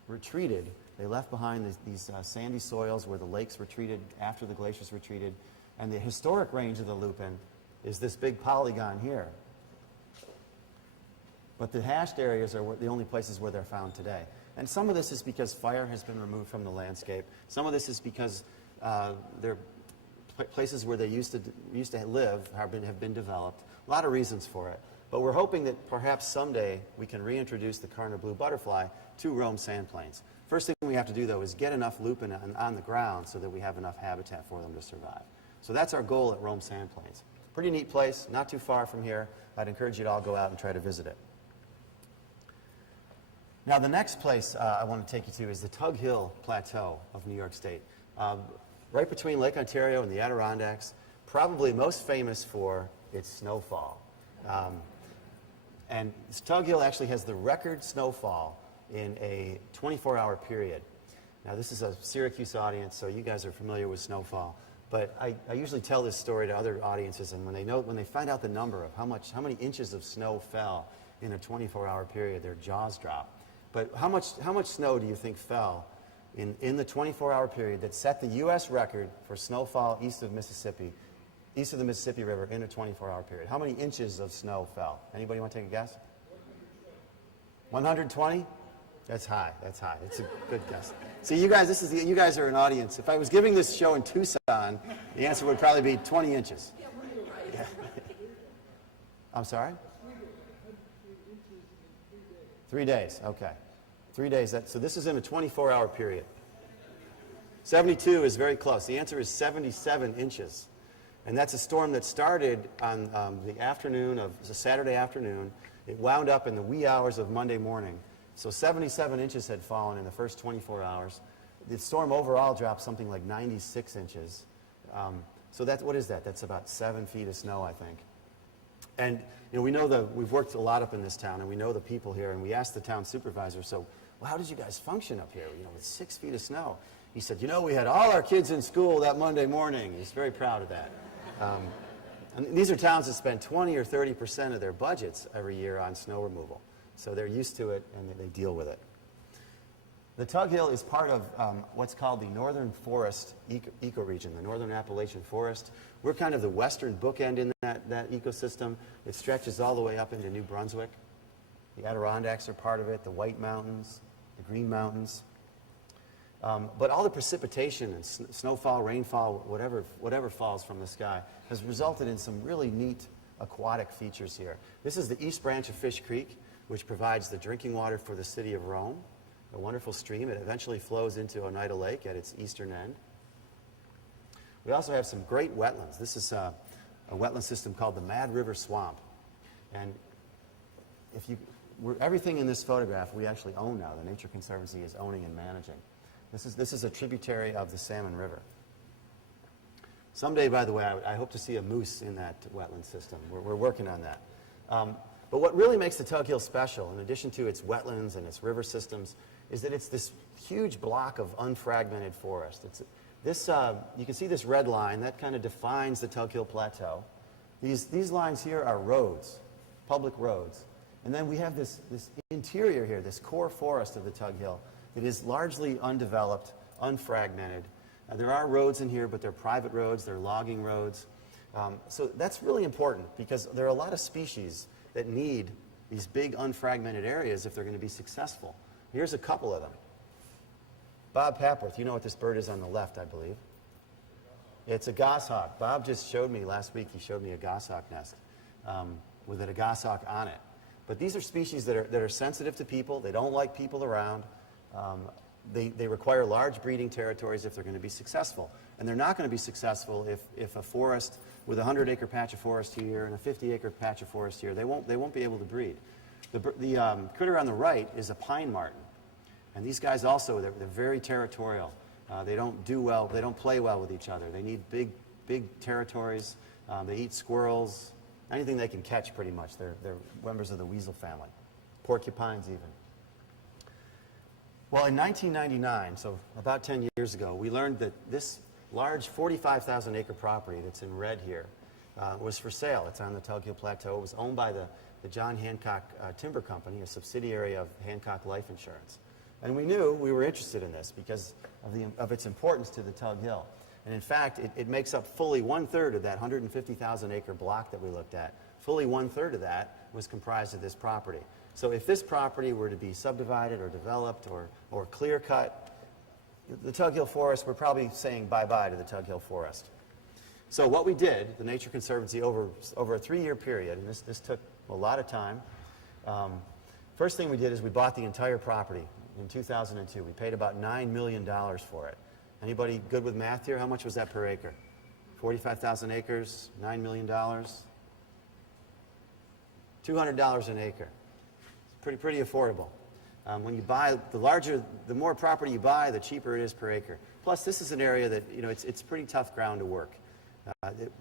retreated. They left behind these sandy soils where the lakes retreated after the glaciers retreated. And the historic range of the lupin is this big polygon here. But the hashed areas are the only places where they're found today. And some of this is because fire has been removed from the landscape. Some of this is because they're places where they used to live have been developed. A lot of reasons for it. But we're hoping that perhaps someday we can reintroduce the cardinal blue butterfly to Rome sand plains. First thing we have to do, though, is get enough lupin on the ground so that we have enough habitat for them to survive. So that's our goal at Rome sand plains. Pretty neat place, not too far from here. I'd encourage you to all go out and try to visit it. Now, the next place I want to take you to is the Tug Hill Plateau of New York State. Right between Lake Ontario and the Adirondacks, probably most famous for its snowfall. And Tug Hill actually has the record snowfall in a 24-hour period. Now, this is a Syracuse audience, so you guys are familiar with snowfall. But I usually tell this story to other audiences, and when they find out the number of how many inches of snow fell in a 24-hour period, their jaws drop. But how much snow do you think fell in the 24-hour period that set the U.S. record for snowfall east of the Mississippi River in a 24-hour period? How many inches of snow fell? Anybody want to take a guess? 120? That's high. That's high. It's a good guess. See, you guys, you guys are an audience. If I was giving this show in Tucson, the answer would probably be 20 inches. Yeah. I'm sorry? 3 days. Okay. 3 days. So this is in a 24-hour period. 72 is very close. The answer is 77 inches. And that's a storm that started on the afternoon of a Saturday afternoon. It wound up in the wee hours of Monday morning. So 77 inches had fallen in the first 24 hours. The storm overall dropped something like 96 inches. So what is that? That's about 7 feet of snow, I think. And we know we've worked a lot up in this town, and we know the people here, and we asked the town supervisor, so, well, how did you guys function up here, with 6 feet of snow? He said, we had all our kids in school that Monday morning. He's very proud of that. And these are towns that spend 20 or 30% of their budgets every year on snow removal. So they're used to it, and they deal with it. The Tug Hill is part of what's called the Northern Forest ecoregion, the Northern Appalachian Forest. We're kind of the western bookend in that ecosystem. It stretches all the way up into New Brunswick. The Adirondacks are part of it, the White Mountains, the Green Mountains. But all the precipitation and snowfall, rainfall, whatever falls from the sky has resulted in some really neat aquatic features here. This is the East Branch of Fish Creek, which provides the drinking water for the city of Rome. A wonderful stream. It eventually flows into Oneida Lake at its eastern end. We also have some great wetlands. This is a wetland system called the Mad River Swamp. And everything in this photograph we actually own now. The Nature Conservancy is owning and managing. This is a tributary of the Salmon River. Someday, by the way, I hope to see a moose in that wetland system. We're working on that. But what really makes the Tug Hill special, in addition to its wetlands and its river systems, is that it's this huge block of unfragmented forest. You can see this red line. That kind of defines the Tug Hill Plateau. These lines here are roads, public roads. And then we have this interior here, this core forest of the Tug Hill. It is largely undeveloped, unfragmented. There are roads in here, but they're private roads, they're logging roads. So that's really important because there are a lot of species that need these big unfragmented areas if they're going to be successful. Here's a couple of them. Bob Papworth, you know what this bird is on the left, I believe. It's a goshawk. Bob just showed me last week, he showed me a goshawk nest with a goshawk on it. But these are species that are sensitive to people. They don't like people around. They require large breeding territories if they're going to be successful. And they're not going to be successful if a forest with a 100-acre patch of forest here and a 50-acre patch of forest here, they won't be able to breed. The critter on the right is a pine marten. And these guys also, they're very territorial. They don't do well, they don't play well with each other. They need big territories. They eat squirrels, anything they can catch pretty much. They're members of the weasel family. Porcupines even. Well, in 1999, so about 10 years ago, we learned that this large 45,000-acre property that's in red here was for sale. It's on the Tug Hill Plateau. It was owned by the John Hancock Timber Company, a subsidiary of Hancock Life Insurance. And we knew we were interested in this because of its importance to the Tug Hill. And in fact, it makes up fully 1/3 of that 150,000-acre block that we looked at. Fully 1/3 of that was comprised of this property. So if this property were to be subdivided or developed or clear-cut, the Tug Hill Forest, we're probably saying bye-bye to the Tug Hill Forest. So what we did, the Nature Conservancy, over a 3-year period, and this took a lot of time. First thing we did is we bought the entire property in 2002. We paid about $9 million for it. Anybody good with math here? How much was that per acre? 45,000 acres, $9 million. $200 an acre. It's pretty affordable. When you buy, the more property you buy, the cheaper it is per acre. Plus, this is an area that, it's pretty tough ground to work.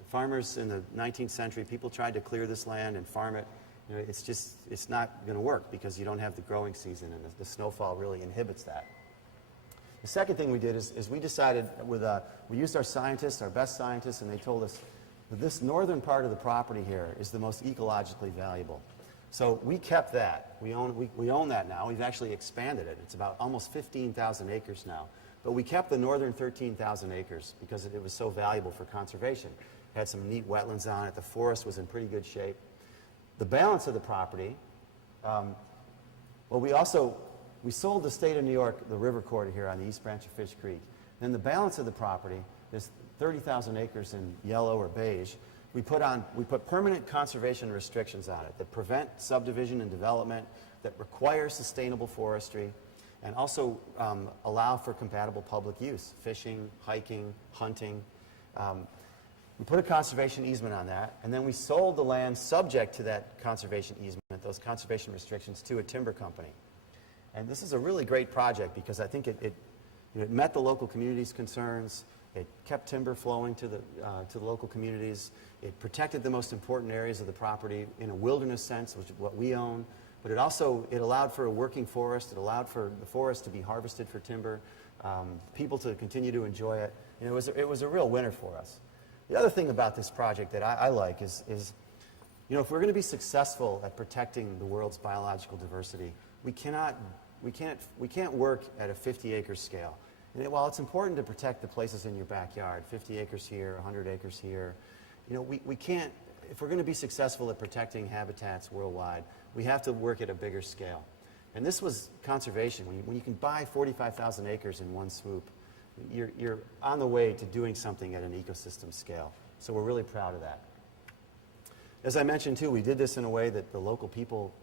Farmers in the 19th century, people tried to clear this land and farm it. It's not going to work because you don't have the growing season, and the snowfall really inhibits that. The second thing we did is we decided we used our scientists, our best scientists, and they told us that this northern part of the property here is the most ecologically valuable. So we kept that. We own that now. We've actually expanded it. It's about almost 15,000 acres now. But we kept the northern 13,000 acres because it was so valuable for conservation. It had some neat wetlands on it. The forest was in pretty good shape. The balance of the property, we sold the state of New York, the river corridor here on the East Branch of Fish Creek. Then the balance of the property, this 30,000 acres in yellow or beige, we put permanent conservation restrictions on it that prevent subdivision and development, that require sustainable forestry, and also allow for compatible public use, fishing, hiking, hunting. We put a conservation easement on that, and then we sold the land subject to that conservation easement, those conservation restrictions, to a timber company. And this is a really great project because I think it met the local community's concerns. It kept timber flowing to the local communities. It protected the most important areas of the property in a wilderness sense, which is what we own. But it allowed for a working forest. It allowed for the forest to be harvested for timber, people to continue to enjoy it. And it was a real winner for us. The other thing about this project that I like is if we're going to be successful at protecting the world's biological diversity, we can't work at a 50-acre scale. And while it's important to protect the places in your backyard, 50 acres here, 100 acres here, we can't, if we're going to be successful at protecting habitats worldwide, we have to work at a bigger scale. And this was conservation. When you can buy 45,000 acres in one swoop, you're on the way to doing something at an ecosystem scale. So we're really proud of that. As I mentioned too, we did this in a way that the local people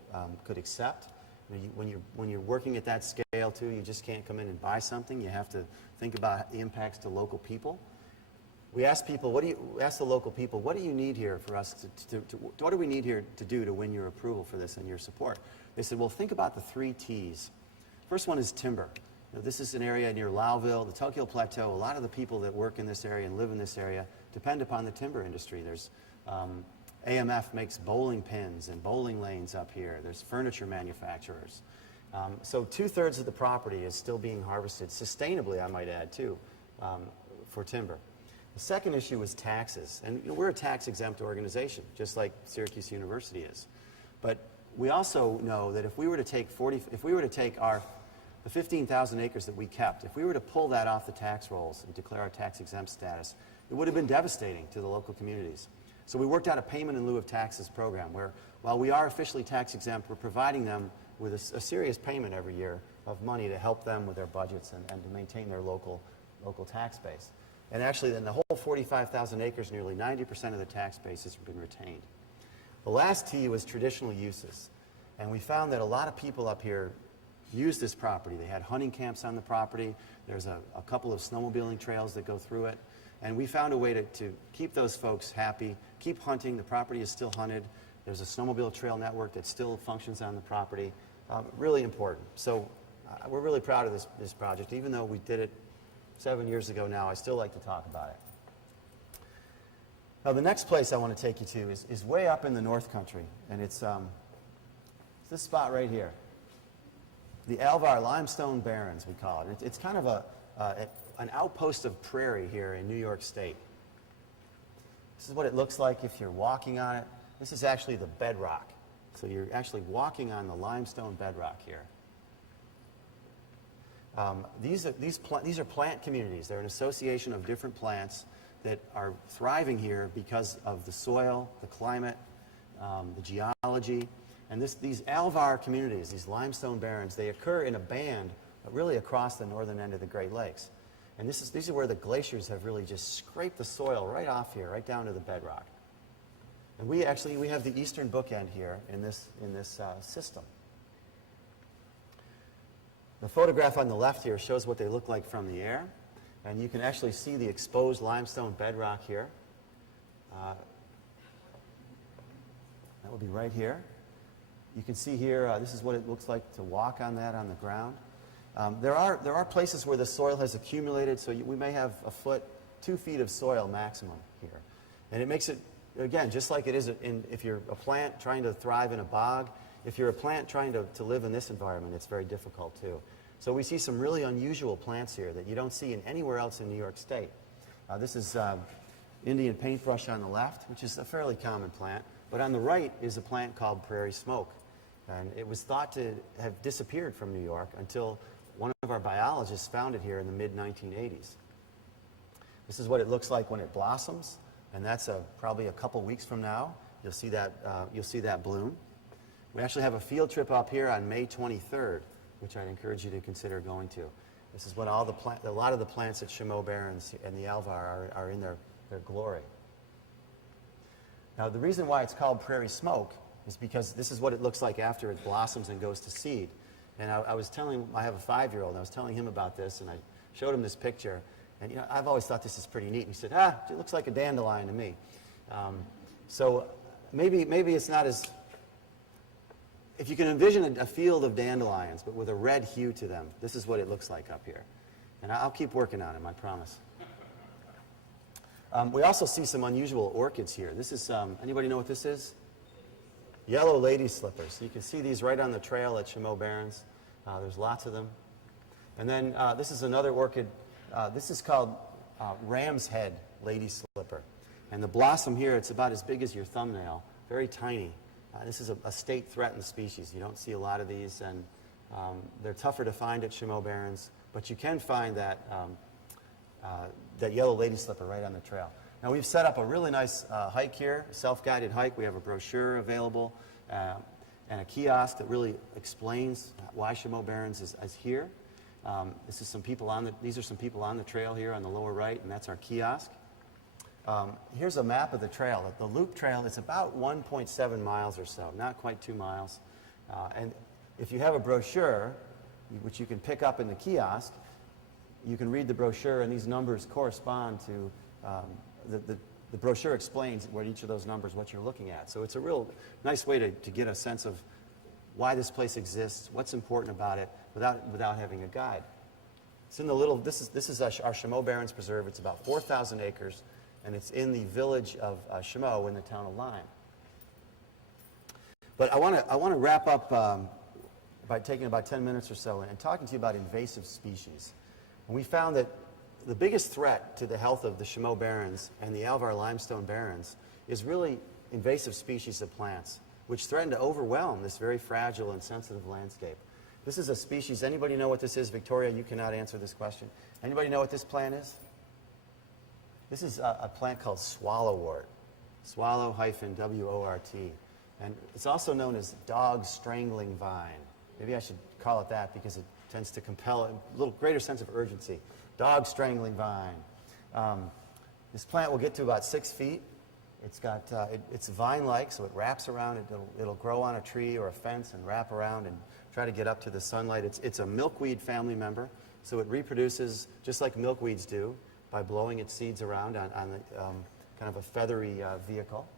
could accept. When you're working at that scale too, you just can't come in and buy something. You have to think about the impacts to local people. We asked people, ask the local people, what do you need here for us what do we need here to do to win your approval for this and your support? They said, well, think about the 3 T's. First one is timber. This is an area near Lowville, the Tokyo Plateau. A lot of the people that work in this area and live in this area depend upon the timber industry. There's AMF makes bowling pins and bowling lanes up here. There's furniture manufacturers. So 2/3 of the property is still being harvested sustainably, I might add, too, for timber. The second issue is taxes. And we're a tax-exempt organization, just like Syracuse University is. But we also know that if we were to take the 15,000 acres that we kept, if we were to pull that off the tax rolls and declare our tax-exempt status, it would have been devastating to the local communities. So we worked out a payment in lieu of taxes program where, while we are officially tax-exempt, we're providing them with a serious payment every year of money to help them with their budgets and to maintain their local tax base. And actually, then the whole 45,000 acres, nearly 90% of the tax base has been retained. The last T was traditional uses. And we found that a lot of people up here used this property. They had hunting camps on the property. There's a couple of snowmobiling trails that go through it. And we found a way to keep those folks happy, keep hunting. The property is still hunted. There's a snowmobile trail network that still functions on the property. Really important. So we're really proud of this project. Even though we did it 7 years ago now, I still like to talk about it. Now, the next place I want to take you to is way up in the North Country. And it's this spot right here. The Alvar Limestone Barrens, we call it. It's kind of an outpost of prairie here in New York State. This is what it looks like if you're walking on it. This is actually the bedrock. So you're actually walking on the limestone bedrock here. These are plant communities. They're an association of different plants that are thriving here because of the soil, the climate, the geology. And these Alvar communities, these limestone barrens, they occur in a band really across the northern end of the Great Lakes. And these are where the glaciers have really just scraped the soil right off here, right down to the bedrock. And we have the eastern bookend here in this system. The photograph on the left here shows what they look like from the air. And you can actually see the exposed limestone bedrock here. That would be right here. You can see here, this is what it looks like to walk on that on the ground. There are places where the soil has accumulated, so we may have a foot, 2 feet of soil maximum here. And it makes it, again, just like it is if you're a plant trying to thrive in a bog, if you're a plant trying to live in this environment, it's very difficult too. So we see some really unusual plants here that you don't see anywhere else in New York State. This is Indian paintbrush on the left, which is a fairly common plant. But on the right is a plant called prairie smoke. And it was thought to have disappeared from New York until one of our biologists found it here in the mid-1980s. This is what it looks like when it blossoms, and that's probably a couple weeks from now. You'll see that bloom. We actually have a field trip up here on May 23rd, which I'd encourage you to consider going to. This is when a lot of the plants at Chameau Barrens and the Alvar are in their glory. Now, the reason why it's called prairie smoke is because this is what it looks like after it blossoms and goes to seed. And I have a 5-year-old, and I was telling him about this, and I showed him this picture. And I've always thought this is pretty neat. And he said, it looks like a dandelion to me. So maybe it's not as... If you can envision a field of dandelions, but with a red hue to them, this is what it looks like up here. And I'll keep working on them, I promise. We also see some unusual orchids here. This is, anybody know what this is? Yellow lady slippers. You can see these right on the trail at Chameau Barrens. There's lots of them. And then this is another orchid. This is called ram's head lady slipper. And the blossom here, it's about as big as your thumbnail, very tiny. This is a state-threatened species. You don't see a lot of these, and they're tougher to find at Chameau Barrens, but you can find that yellow lady slipper right on the trail. Now, we've set up a really nice hike here, a self-guided hike. We have a brochure available and a kiosk that really explains why Chameau Barrens is here. These are some people on the trail here on the lower right, and that's our kiosk. Here's a map of the trail. The loop trail is about 1.7 miles or so, not quite 2 miles. And if you have a brochure, which you can pick up in the kiosk, you can read the brochure, and these numbers correspond to the brochure explains what each of those numbers, what you're looking at. So it's a real nice way to get a sense of why this place exists, what's important about it, without having a guide. It's in the little. This is our Chameau Barrens Preserve. It's about 4,000 acres, and it's in the village of Chameau in the town of Lyme. But I want to wrap up by taking about 10 minutes or so and talking to you about invasive species. And we found that the biggest threat to the health of the Chameau Barrens and the Alvar limestone barrens is really invasive species of plants, which threaten to overwhelm this very fragile and sensitive landscape. This is a species. Anybody know what this is? Victoria, you cannot answer this question. Anybody know what this plant is? This is a plant called swallowwort, swallow-wort. And it's also known as dog strangling vine. Maybe I should call it that because it tends to compel a little greater sense of urgency. Dog strangling vine. This plant will get to about 6 feet. It's vine-like, so it wraps around. It'll grow on a tree or a fence and wrap around and try to get up to the sunlight. It's a milkweed family member, so it reproduces just like milkweeds do by blowing its seeds around on kind of a feathery vehicle.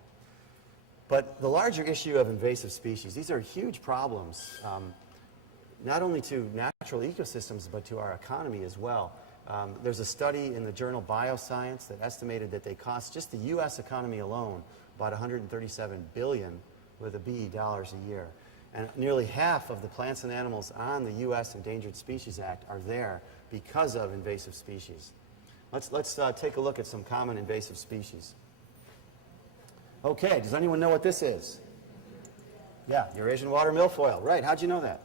But the larger issue of invasive species, these are huge problems, not only to natural ecosystems, but to our economy as well. There's a study in the journal Bioscience that estimated that they cost just the U.S. economy alone about $137 billion with a B dollars a year. And nearly half of the plants and animals on the U.S. Endangered Species Act are there because of invasive species. Let's take a look at some common invasive species. Okay, does anyone know what this is? Yeah, Eurasian water milfoil. Right, how'd you know that?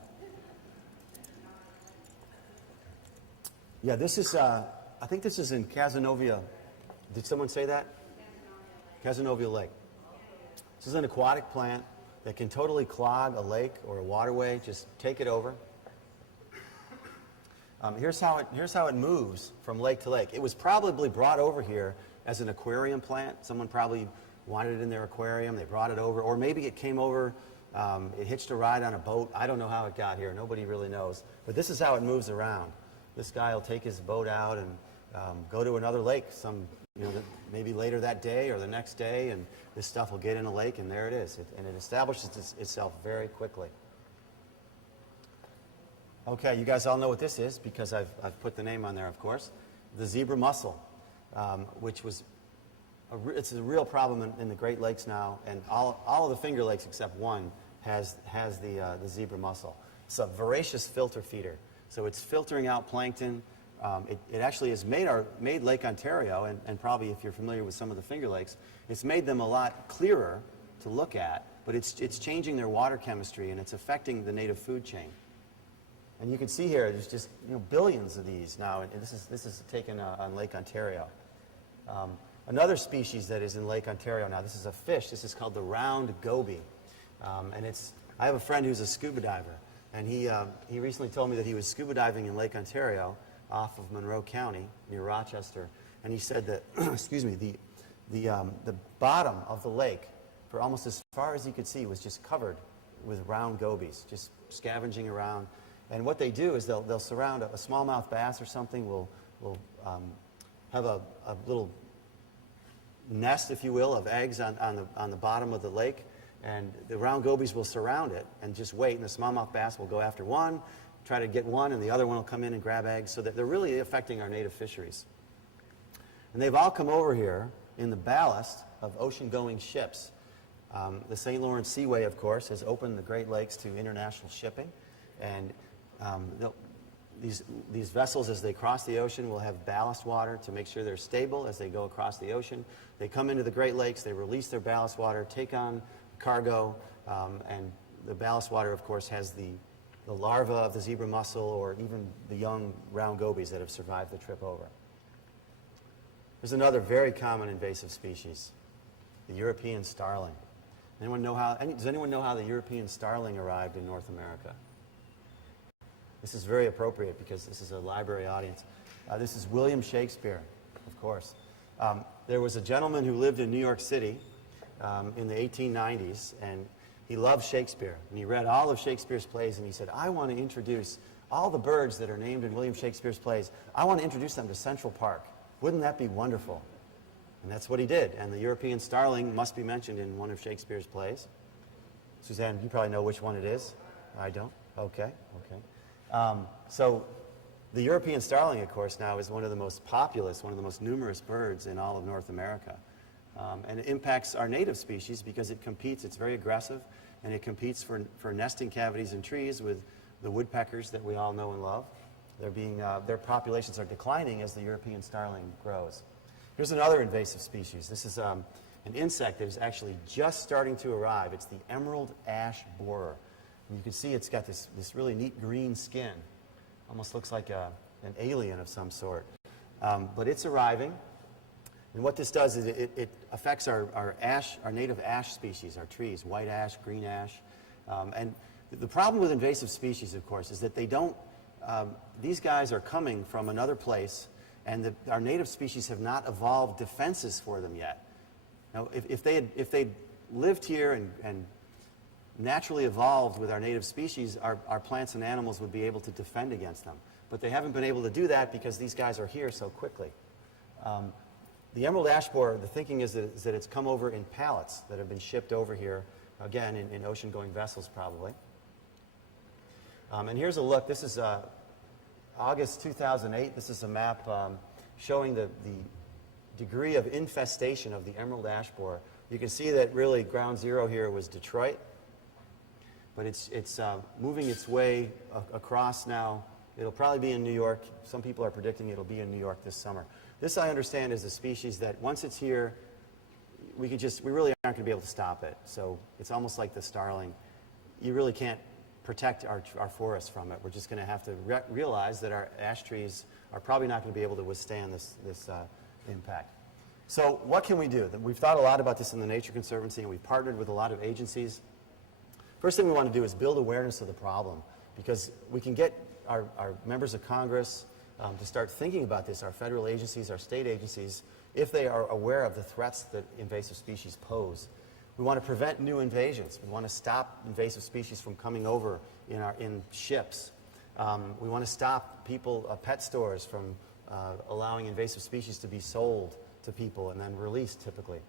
Yeah, this is, I think this is in Cazenovia. Did someone say that? Cazenovia Lake. This is an aquatic plant that can totally clog a lake or a waterway, just take it over. Here's how it moves from lake to lake. It was probably brought over here as an aquarium plant. Someone probably wanted it in their aquarium, they brought it over, or maybe it came over, it hitched a ride on a boat. I don't know how it got here. Nobody really knows. But this is how it moves around. This guy will take his boat out and go to another lake maybe later that day or the next day, and this stuff will get in a lake, and there it is. And it establishes itself very quickly. Okay, you guys all know what this is because I've put the name on there, of course. The zebra mussel, which was it's a real problem in the Great Lakes now, and all of the Finger Lakes except one has the zebra mussel. It's a voracious filter feeder, so it's filtering out plankton. It actually has made Lake Ontario, and probably if you're familiar with some of the Finger Lakes, it's made them a lot clearer to look at, but it's changing their water chemistry, and it's affecting the native food chain. And you can see here, there's just billions of these now, and this is taken on Lake Ontario. Another species that is in Lake Ontario now, this is a fish, this is called the round goby. I have a friend who's a scuba diver, and he recently told me that he was scuba diving in Lake Ontario off of Monroe County near Rochester, and he said that, excuse me, the bottom of the lake, for almost as far as he could see, was just covered with round gobies, just scavenging around. And what they do is they'll surround a smallmouth bass or something, will have a little nest, if you will, of eggs on the bottom of the lake, and the round gobies will surround it and just wait, and the smallmouth bass will go after one, try to get one, and the other one will come in and grab eggs, so that they're really affecting our native fisheries. And they've all come over here in the ballast of ocean-going ships. The St. Lawrence Seaway, of course, has opened the Great Lakes to international shipping, and these vessels, as they cross the ocean, will have ballast water to make sure they're stable as they go across the ocean. They come into the Great Lakes, they release their ballast water, take on cargo, and the ballast water, of course, has the larva of the zebra mussel or even the young round gobies that have survived the trip over. There's another very common invasive species, the European starling. Does anyone know how the European starling arrived in North America? This is very appropriate because this is a library audience. This is William Shakespeare, of course. There was a gentleman who lived in New York City in the 1890s, and he loved Shakespeare. And he read all of Shakespeare's plays, and he said, I want to introduce all the birds that are named in William Shakespeare's plays. I want to introduce them to Central Park. Wouldn't that be wonderful? And that's what he did. And the European starling must be mentioned in one of Shakespeare's plays. Suzanne, you probably know which one it is. I don't? Okay. So the European starling, of course, now is one of the most populous, one of the most numerous birds in all of North America. And it impacts our native species because it competes, it's very aggressive, and it competes for nesting cavities in trees with the woodpeckers that we all know and love. Their populations are declining as the European starling grows. Here's another invasive species. This is an insect that is actually just starting to arrive. It's the emerald ash borer. And you can see it's got this really neat green skin. Almost looks like an alien of some sort. But it's arriving. And what this does is it affects our native ash species, our trees, white ash, green ash. And the problem with invasive species, of course, is that these guys are coming from another place, and our native species have not evolved defenses for them yet. Now, if they lived here and naturally evolved with our native species, our plants and animals would be able to defend against them. But they haven't been able to do that because these guys are here so quickly. The emerald ash borer, the thinking is that it's come over in pallets that have been shipped over here, again, in ocean-going vessels probably. And here's a look. This is August 2008. This is a map showing the degree of infestation of the emerald ash borer. You can see that really ground zero here was Detroit. But it's moving its way across now. It'll probably be in New York. Some people are predicting it'll be in New York this summer. This, I understand, is a species that once it's here, we really aren't going to be able to stop it. So it's almost like the starling. You really can't protect our forests from it. We're just going to have to realize that our ash trees are probably not going to be able to withstand this impact. So what can we do? We've thought a lot about this in the Nature Conservancy, and we've partnered with a lot of agencies. First thing we want to do is build awareness of the problem, because we can get our members of Congress to start thinking about this, our federal agencies, our state agencies, if they are aware of the threats that invasive species pose. We want to prevent new invasions. We want to stop invasive species from coming over in ships. We want to stop pet stores from allowing invasive species to be sold to people and then released typically.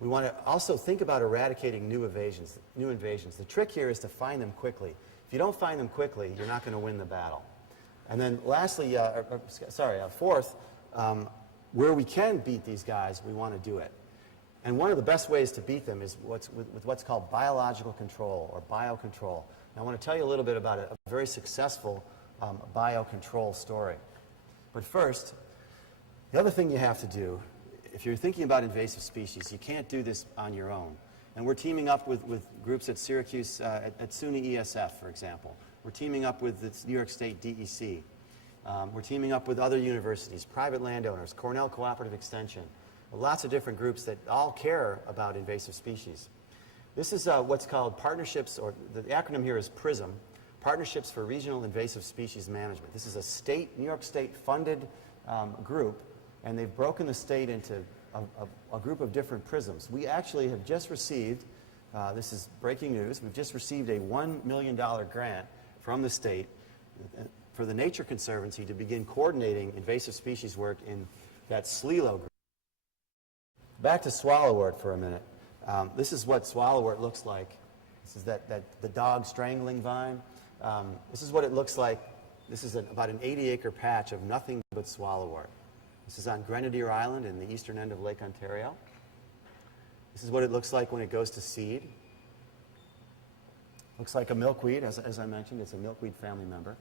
We want to also think about eradicating new invasions. The trick here is to find them quickly. If you don't find them quickly, you're not going to win the battle. And then lastly, fourth, where we can beat these guys, we want to do it. And one of the best ways to beat them is with what's called biological control or biocontrol. And I want to tell you a little bit about a very successful biocontrol story. But first, the other thing you have to do, if you're thinking about invasive species, you can't do this on your own. And we're teaming up with groups at Syracuse, at SUNY ESF, for example. We're teaming up with the New York State DEC. We're teaming up with other universities, private landowners, Cornell Cooperative Extension, lots of different groups that all care about invasive species. This is what's called partnerships, or the acronym here is PRISM, Partnerships for Regional Invasive Species Management. This is a New York State funded group, and they've broken the state into a group of different PRISMs. We actually have just received, this is breaking news, we've just received a $1 million grant from the state for the Nature Conservancy to begin coordinating invasive species work in that SLELO group. Back to swallowwort for a minute. This is what swallowwort looks like. This is the dog strangling vine. This is what it looks like. This is about an 80-acre patch of nothing but swallowwort. This is on Grenadier Island in the eastern end of Lake Ontario. This is what it looks like when it goes to seed. Looks like a milkweed, as I mentioned. It's a milkweed family member.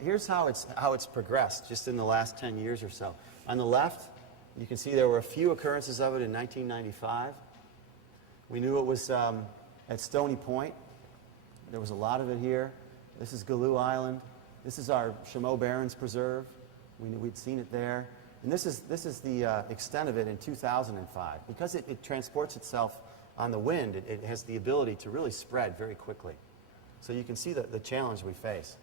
Here's how it's progressed just in the last 10 years or so. On the left, you can see there were a few occurrences of it in 1995. We knew it was at Stony Point. There was a lot of it here. This is Galoo Island. This is our Chameau Barrens Preserve. We'd seen it there. And this is the extent of it in 2005. Because it transports itself on the wind, it has the ability to really spread very quickly. So you can see the challenge we face.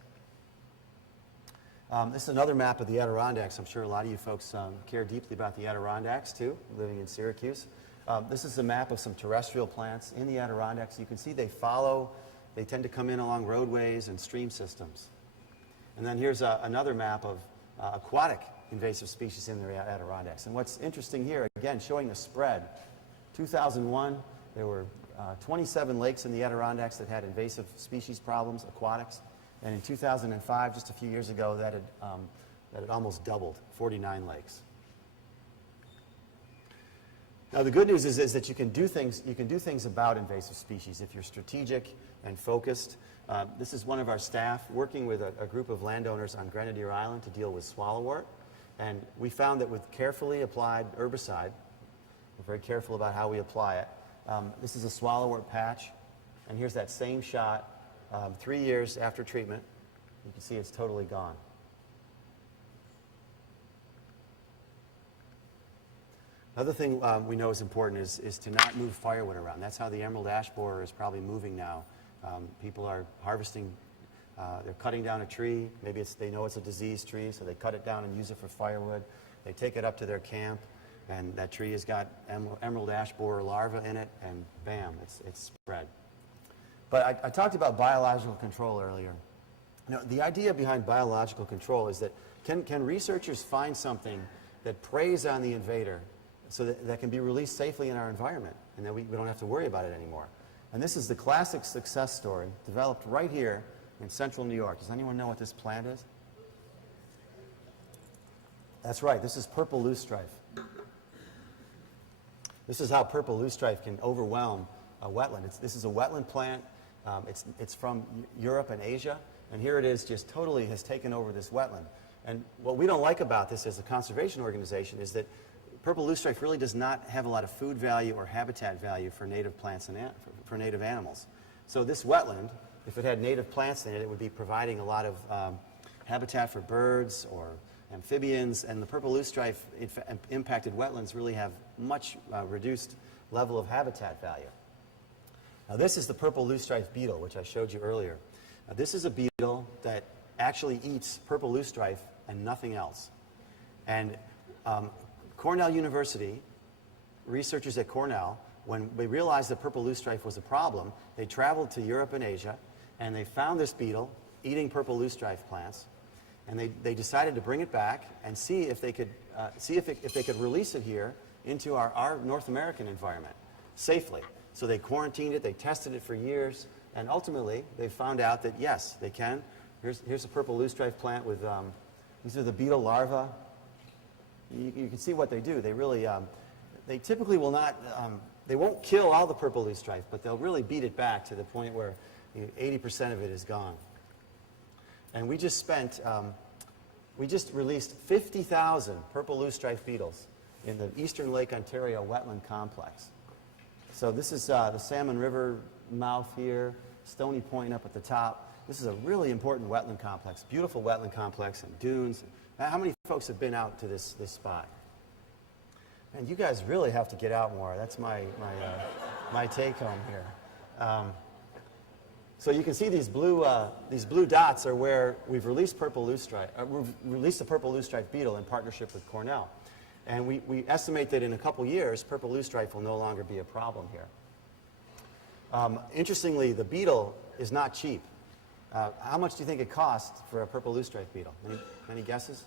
This is another map of the Adirondacks. I'm sure a lot of you folks care deeply about the Adirondacks, too, living in Syracuse. This is a map of some terrestrial plants in the Adirondacks. You can see they tend to come in along roadways and stream systems. And then here's another map of aquatic invasive species in the Adirondacks. And what's interesting here, again, showing the spread. 2001, there were 27 lakes in the Adirondacks that had invasive species problems, aquatics. And in 2005, just a few years ago, that had almost doubled, 49 lakes. Now the good news is that you can do things about invasive species if you're strategic and focused. This is one of our staff working with a group of landowners on Grenadier Island to deal with swallowwort. And we found that with carefully applied herbicide, we're very careful about how we apply it. This is a swallowwort patch, and here's that same shot 3 years after treatment. You can see it's totally gone. Another thing we know is important is to not move firewood around. That's how the emerald ash borer is probably moving now. People are harvesting, they're cutting down a tree. Maybe they know it's a diseased tree, so they cut it down and use it for firewood. They take it up to their camp, and that tree has got emerald ash borer larvae in it, and bam, it's spread. But I talked about biological control earlier. Now, the idea behind biological control is that can researchers find something that preys on the invader so that can be released safely in our environment, and then we don't have to worry about it anymore. And this is the classic success story developed right here in central New York. Does anyone know what this plant is? That's right, this is purple loosestrife. This is how purple loosestrife can overwhelm a wetland. This is a wetland plant. It's from Europe and Asia, and here it is, just totally has taken over this wetland. And what we don't like about this as a conservation organization is that purple loosestrife really does not have a lot of food value or habitat value for native plants and for native animals. So this wetland, if it had native plants in it, it would be providing a lot of habitat for birds or amphibians, and the purple loosestrife impacted wetlands really have much reduced level of habitat value. Now this is the purple loosestrife beetle, which I showed you earlier. Now, this is a beetle that actually eats purple loosestrife and nothing else. And Cornell University, researchers at Cornell, when they realized that purple loosestrife was a problem, they traveled to Europe and Asia, and they found this beetle eating purple loosestrife plants, and they decided to bring it back and see if they could if they could release it here into our North American environment safely. So they quarantined it, they tested it for years, and ultimately they found out that yes, they can. Here's a purple loosestrife plant with these are the beetle larvae. You can see what they do. They really they typically will not. They won't kill all the purple loosestrife, but they'll really beat it back to the point where 80% of it is gone. And we just released 50,000 purple loosestrife beetles in the Eastern Lake Ontario wetland complex. So this is the Salmon River mouth here, Stony Point up at the top. This is a really important wetland complex, beautiful wetland complex and dunes. How many folks have been out to this spot? And you guys really have to get out more. That's my take home here. So you can see these blue dots are where we've released purple loosestrife. We've released the purple loosestrife beetle in partnership with Cornell, and we estimate that in a couple years, purple loosestrife will no longer be a problem here. Interestingly, the beetle is not cheap. How much do you think it costs for a purple loosestrife beetle? Any guesses?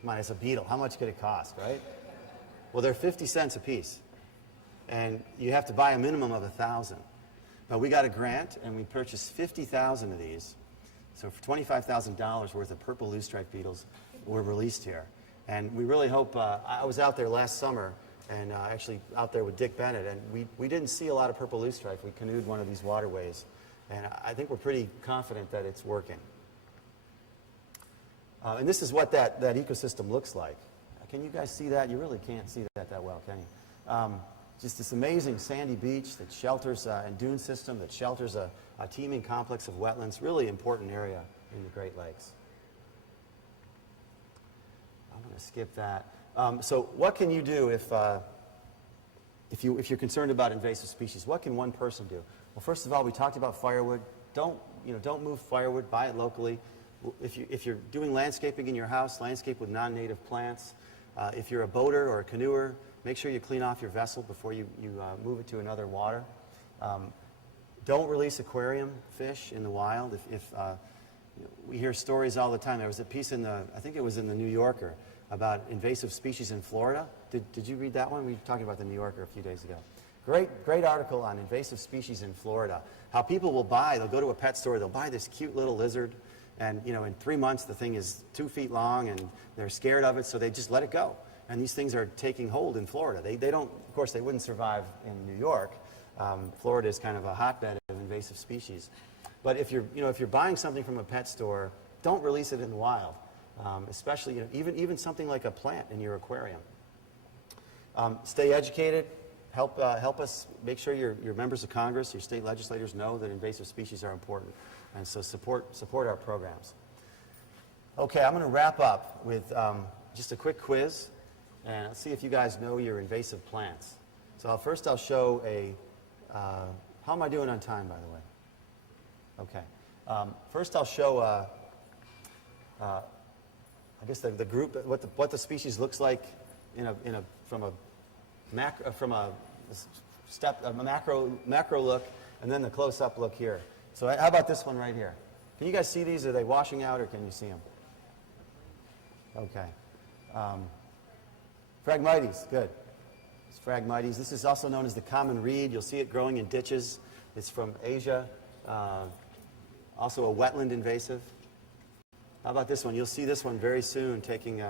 Come on, it's a beetle. How much could it cost, right? Well, they're 50 cents a piece, and you have to buy a minimum of 1,000. Now, we got a grant, and we purchased 50,000 of these. So for $25,000 worth of purple loosestrife beetles were released here. And we really hope, I was out there last summer, and actually out there with Dick Bennett, and we didn't see a lot of purple loosestrife. We canoed one of these waterways, and I think we're pretty confident that it's working. And this is what that ecosystem looks like. Can you guys see that? You really can't see that well, can you? Just this amazing sandy beach that shelters, and dune system that shelters a teeming complex of wetlands, really important area in the Great Lakes. I'm going to skip that. So what can you do if you're concerned about invasive species? What can one person do? Well, first of all, we talked about firewood. Don't move firewood. Buy it locally. If you're doing landscaping in your house, landscape with non-native plants. If you're a boater or a canoer, make sure you clean off your vessel before you move it to another water. Don't release aquarium fish in the wild. We hear stories all the time. There was a piece I think it was in the New Yorker, about invasive species in Florida. Did you read that one? We were talking about the New Yorker a few days ago. Great article on invasive species in Florida. How people they'll go to a pet store, they'll buy this cute little lizard, and in 3 months the thing is 2 feet long, and they're scared of it, so they just let it go. And these things are taking hold in Florida. They don't, of course, they wouldn't survive in New York. Florida is kind of a hotbed of invasive species. But if you're buying something from a pet store, don't release it in the wild. Especially, even something like a plant in your aquarium. Stay educated. Help us make sure your members of Congress, your state legislators know that invasive species are important, and so support our programs. Okay, I'm going to wrap up with just a quick quiz, and let's see if you guys know your invasive plants. So first I'll show how am I doing on time, by the way? Okay. First I'll show I guess the group, what the species looks like from a macro look, and then the close-up look here. So how about this one right here? Can you guys see these? Are they washing out, or can you see them? Okay. Phragmites, good. It's Phragmites. This is also known as the common reed. You'll see it growing in ditches. It's from Asia. Also a wetland invasive. How about this one? You'll see this one very soon taking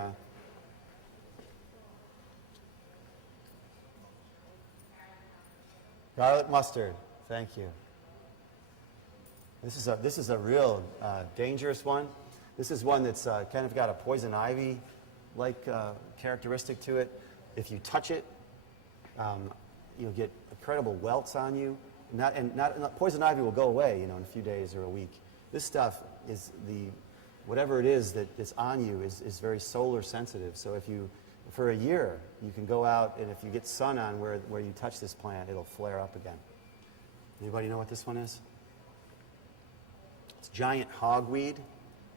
garlic mustard. Thank you. This is a real dangerous one. This is one that's kind of got a poison ivy-like characteristic to it. If you touch it, you'll get incredible welts on you. Poison ivy will go away, in a few days or a week. This stuff is whatever it is that's on you is very solar sensitive. So for a year, you can go out, and if you get sun on where you touch this plant, it'll flare up again. Anybody know what this one is? It's giant hogweed.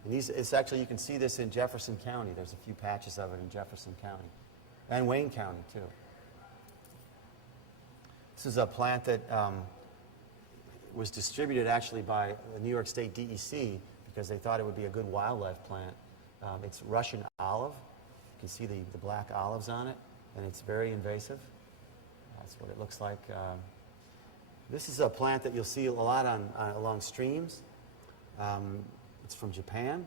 And it's actually, you can see this in Jefferson County. There's a few patches of it in Jefferson County. And Wayne County, too. This is a plant that was distributed actually by the New York State DEC because they thought it would be a good wildlife plant. It's Russian olive. You can see the black olives on it, and it's very invasive. That's what it looks like. This is a plant that you'll see a lot along streams. It's from Japan.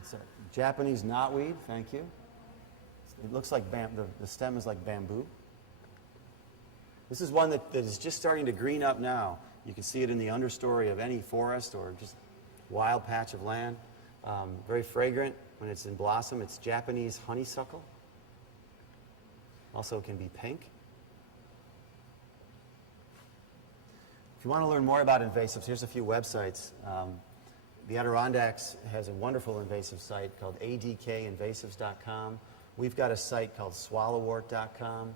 It's a Japanese knotweed, thank you. It looks like the stem is like bamboo. This is one that is just starting to green up now. You can see it in the understory of any forest or just wild patch of land. Very fragrant when it's in blossom. It's Japanese honeysuckle. Also can be pink. If you want to learn more about invasives, here's a few websites. The Adirondacks has a wonderful invasive site called adkinvasives.com. We've got a site called swallowwort.com.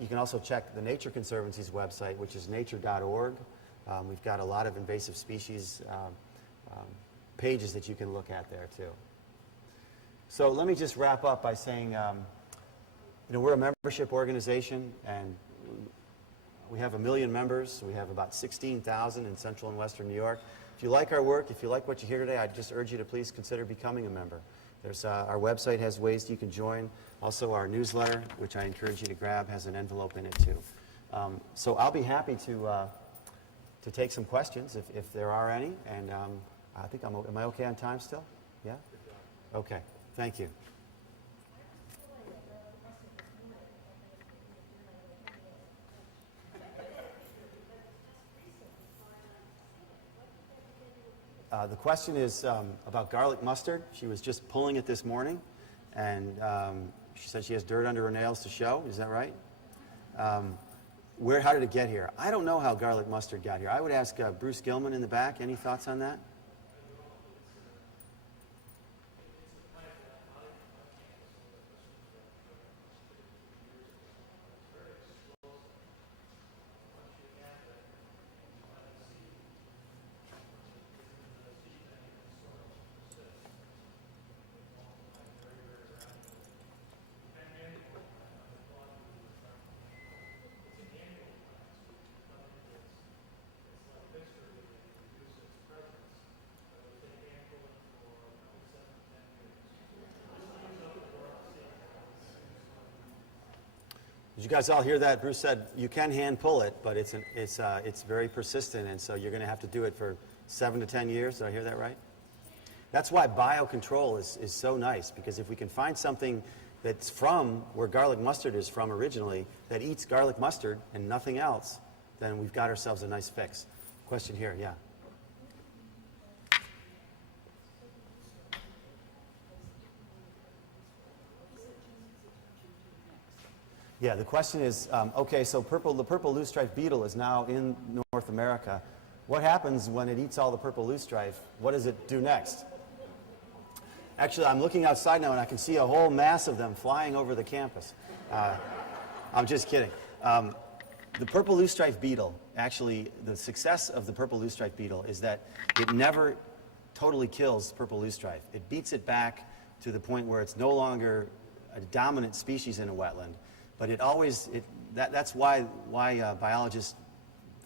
You can also check the Nature Conservancy's website, which is nature.org. We've got a lot of invasive species pages that you can look at there, too. So let me just wrap up by saying, we're a membership organization, and we have 1 million members. We have about 16,000 in Central and Western New York. If you like our work, if you like what you hear today, I'd just urge you to please consider becoming a member. There's, our website has ways you can join. Also, our newsletter, which I encourage you to grab, has an envelope in it, too. So I'll be happy to take some questions if there are any. And I think am I okay on time still? Yeah? Okay. Thank you. The question is about garlic mustard. She was just pulling it this morning, and she said she has dirt under her nails to show. Is that right? How did it get here? I don't know how garlic mustard got here. I would ask Bruce Gilman in the back. Any thoughts on that? Did you guys all hear that? Bruce said you can hand pull it, but it's very persistent, and so you're going to have to do it for 7 to 10 years. Did I hear that right? That's why biocontrol is so nice, because if we can find something that's from where garlic mustard is from originally, that eats garlic mustard and nothing else, then we've got ourselves a nice fix. Question here, yeah. Yeah, the question is, okay, so the purple loosestrife beetle is now in North America. What happens when it eats all the purple loosestrife? What does it do next? Actually, I'm looking outside now, and I can see a whole mass of them flying over the campus. I'm just kidding. The purple loosestrife beetle, actually, the success of the purple loosestrife beetle is that it never totally kills purple loosestrife. It beats it back to the point where it's no longer a dominant species in a wetland. But it always, that's why biologists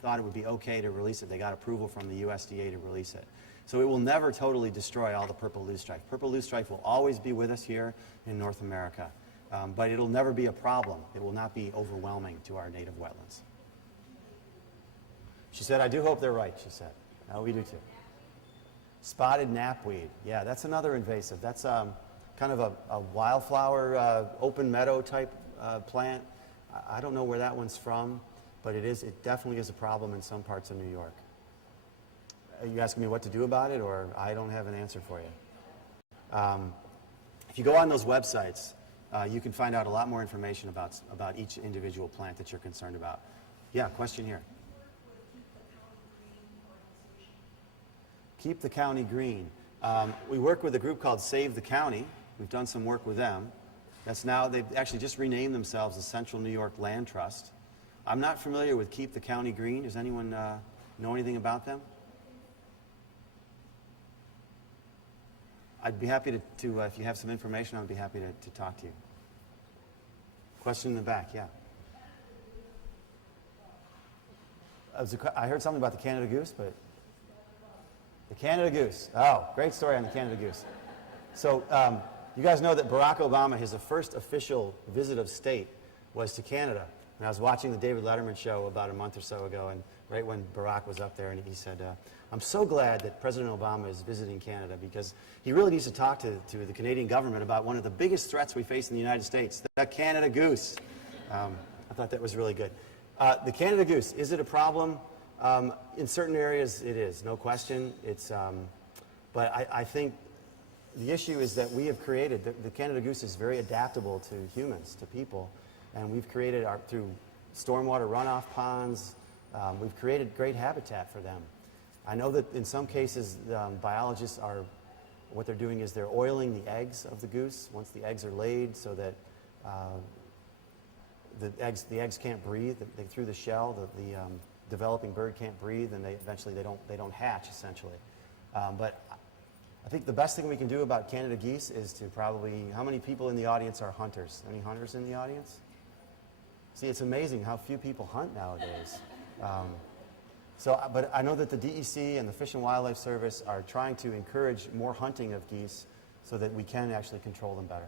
thought it would be okay to release it. They got approval from the USDA to release it. So it will never totally destroy all the purple loosestrife. Purple loosestrife will always be with us here in North America. But it'll never be a problem. It will not be overwhelming to our native wetlands. She said, I do hope they're right, she said. No, we do too. Spotted knapweed. Yeah, that's another invasive. That's kind of a wildflower, open meadow type plant. I don't know where that one's from, but it definitely is a problem in some parts of New York. Are you asking me what to do about it, or I don't have an answer for you? If you go on those websites, you can find out a lot more information about each individual plant that you're concerned about. Yeah, question here. Keep the County Green. We work with a group called Save the County. We've done some work with them. They've actually just renamed themselves the Central New York Land Trust. I'm not familiar with Keep the County Green. Does anyone know anything about them? I'd be happy to if you have some information, I'd be happy to talk to you. Question in the back, yeah. I heard something about the Canada goose, but the Canada goose. Oh, great story on the Canada goose. So you guys know that Barack Obama, his first official visit of state was to Canada. And I was watching the David Letterman show about a month or so ago, and right when Barack was up there, and he said, I'm so glad that President Obama is visiting Canada because he really needs to talk to the Canadian government about one of the biggest threats we face in the United States, the Canada goose. I thought that was really good. The Canada goose, is it a problem? In certain areas it is, no question. But I think the issue is that we have created, the Canada goose is very adaptable to humans, to people, and we've created, through stormwater runoff ponds, we've created great habitat for them. I know that in some cases, biologists what they're doing is they're oiling the eggs of the goose once the eggs are laid so that the eggs can't breathe. Through the shell, the developing bird can't breathe, and eventually they don't hatch, essentially. But I think the best thing we can do about Canada geese is to probably, how many people in the audience are hunters? Any hunters in the audience? See, it's amazing how few people hunt nowadays. But I know that the DEC and the Fish and Wildlife Service are trying to encourage more hunting of geese so that we can actually control them better.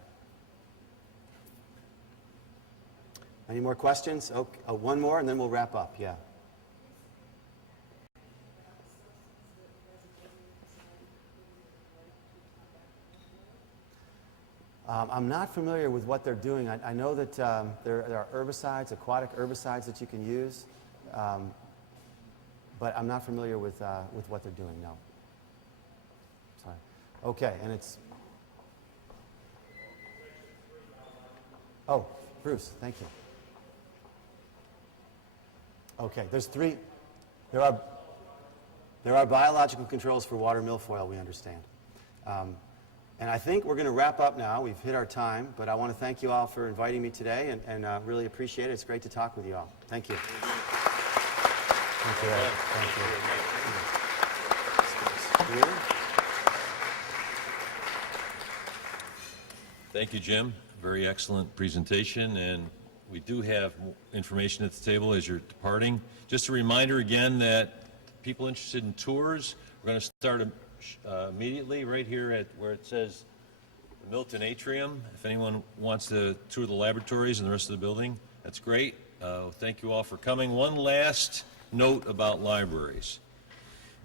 Any more questions? One more, and then we'll wrap up. Yeah. I'm not familiar with what they're doing. I know that there are herbicides, aquatic herbicides that you can use, but I'm not familiar with what they're doing, no. Sorry. Okay, and it's... Oh, Bruce, thank you. Okay, there are biological controls for water milfoil, we understand. And I think we're going to wrap up now. We've hit our time, but I want to thank you all for inviting me today and really appreciate it. It's great to talk with you all. Thank you. Thank you. Thank you. Thank you, Jim. Very excellent presentation, and we do have information at the table as you're departing. Just a reminder again that people interested in tours, we're going to start immediately right here at where it says the Milton Atrium. If anyone wants to tour the laboratories and the rest of the building, that's great. Thank you all for coming. One last note about libraries.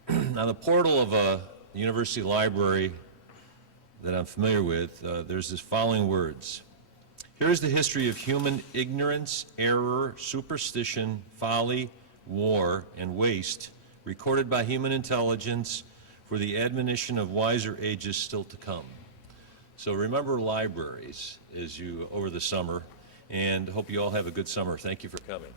On the portal of a university library that I'm familiar with, there's this following words. Here is the history of human ignorance, error, superstition, folly, war, and waste, recorded by human intelligence for the admonition of wiser ages still to come. So remember libraries over the summer, and hope you all have a good summer. Thank you for coming.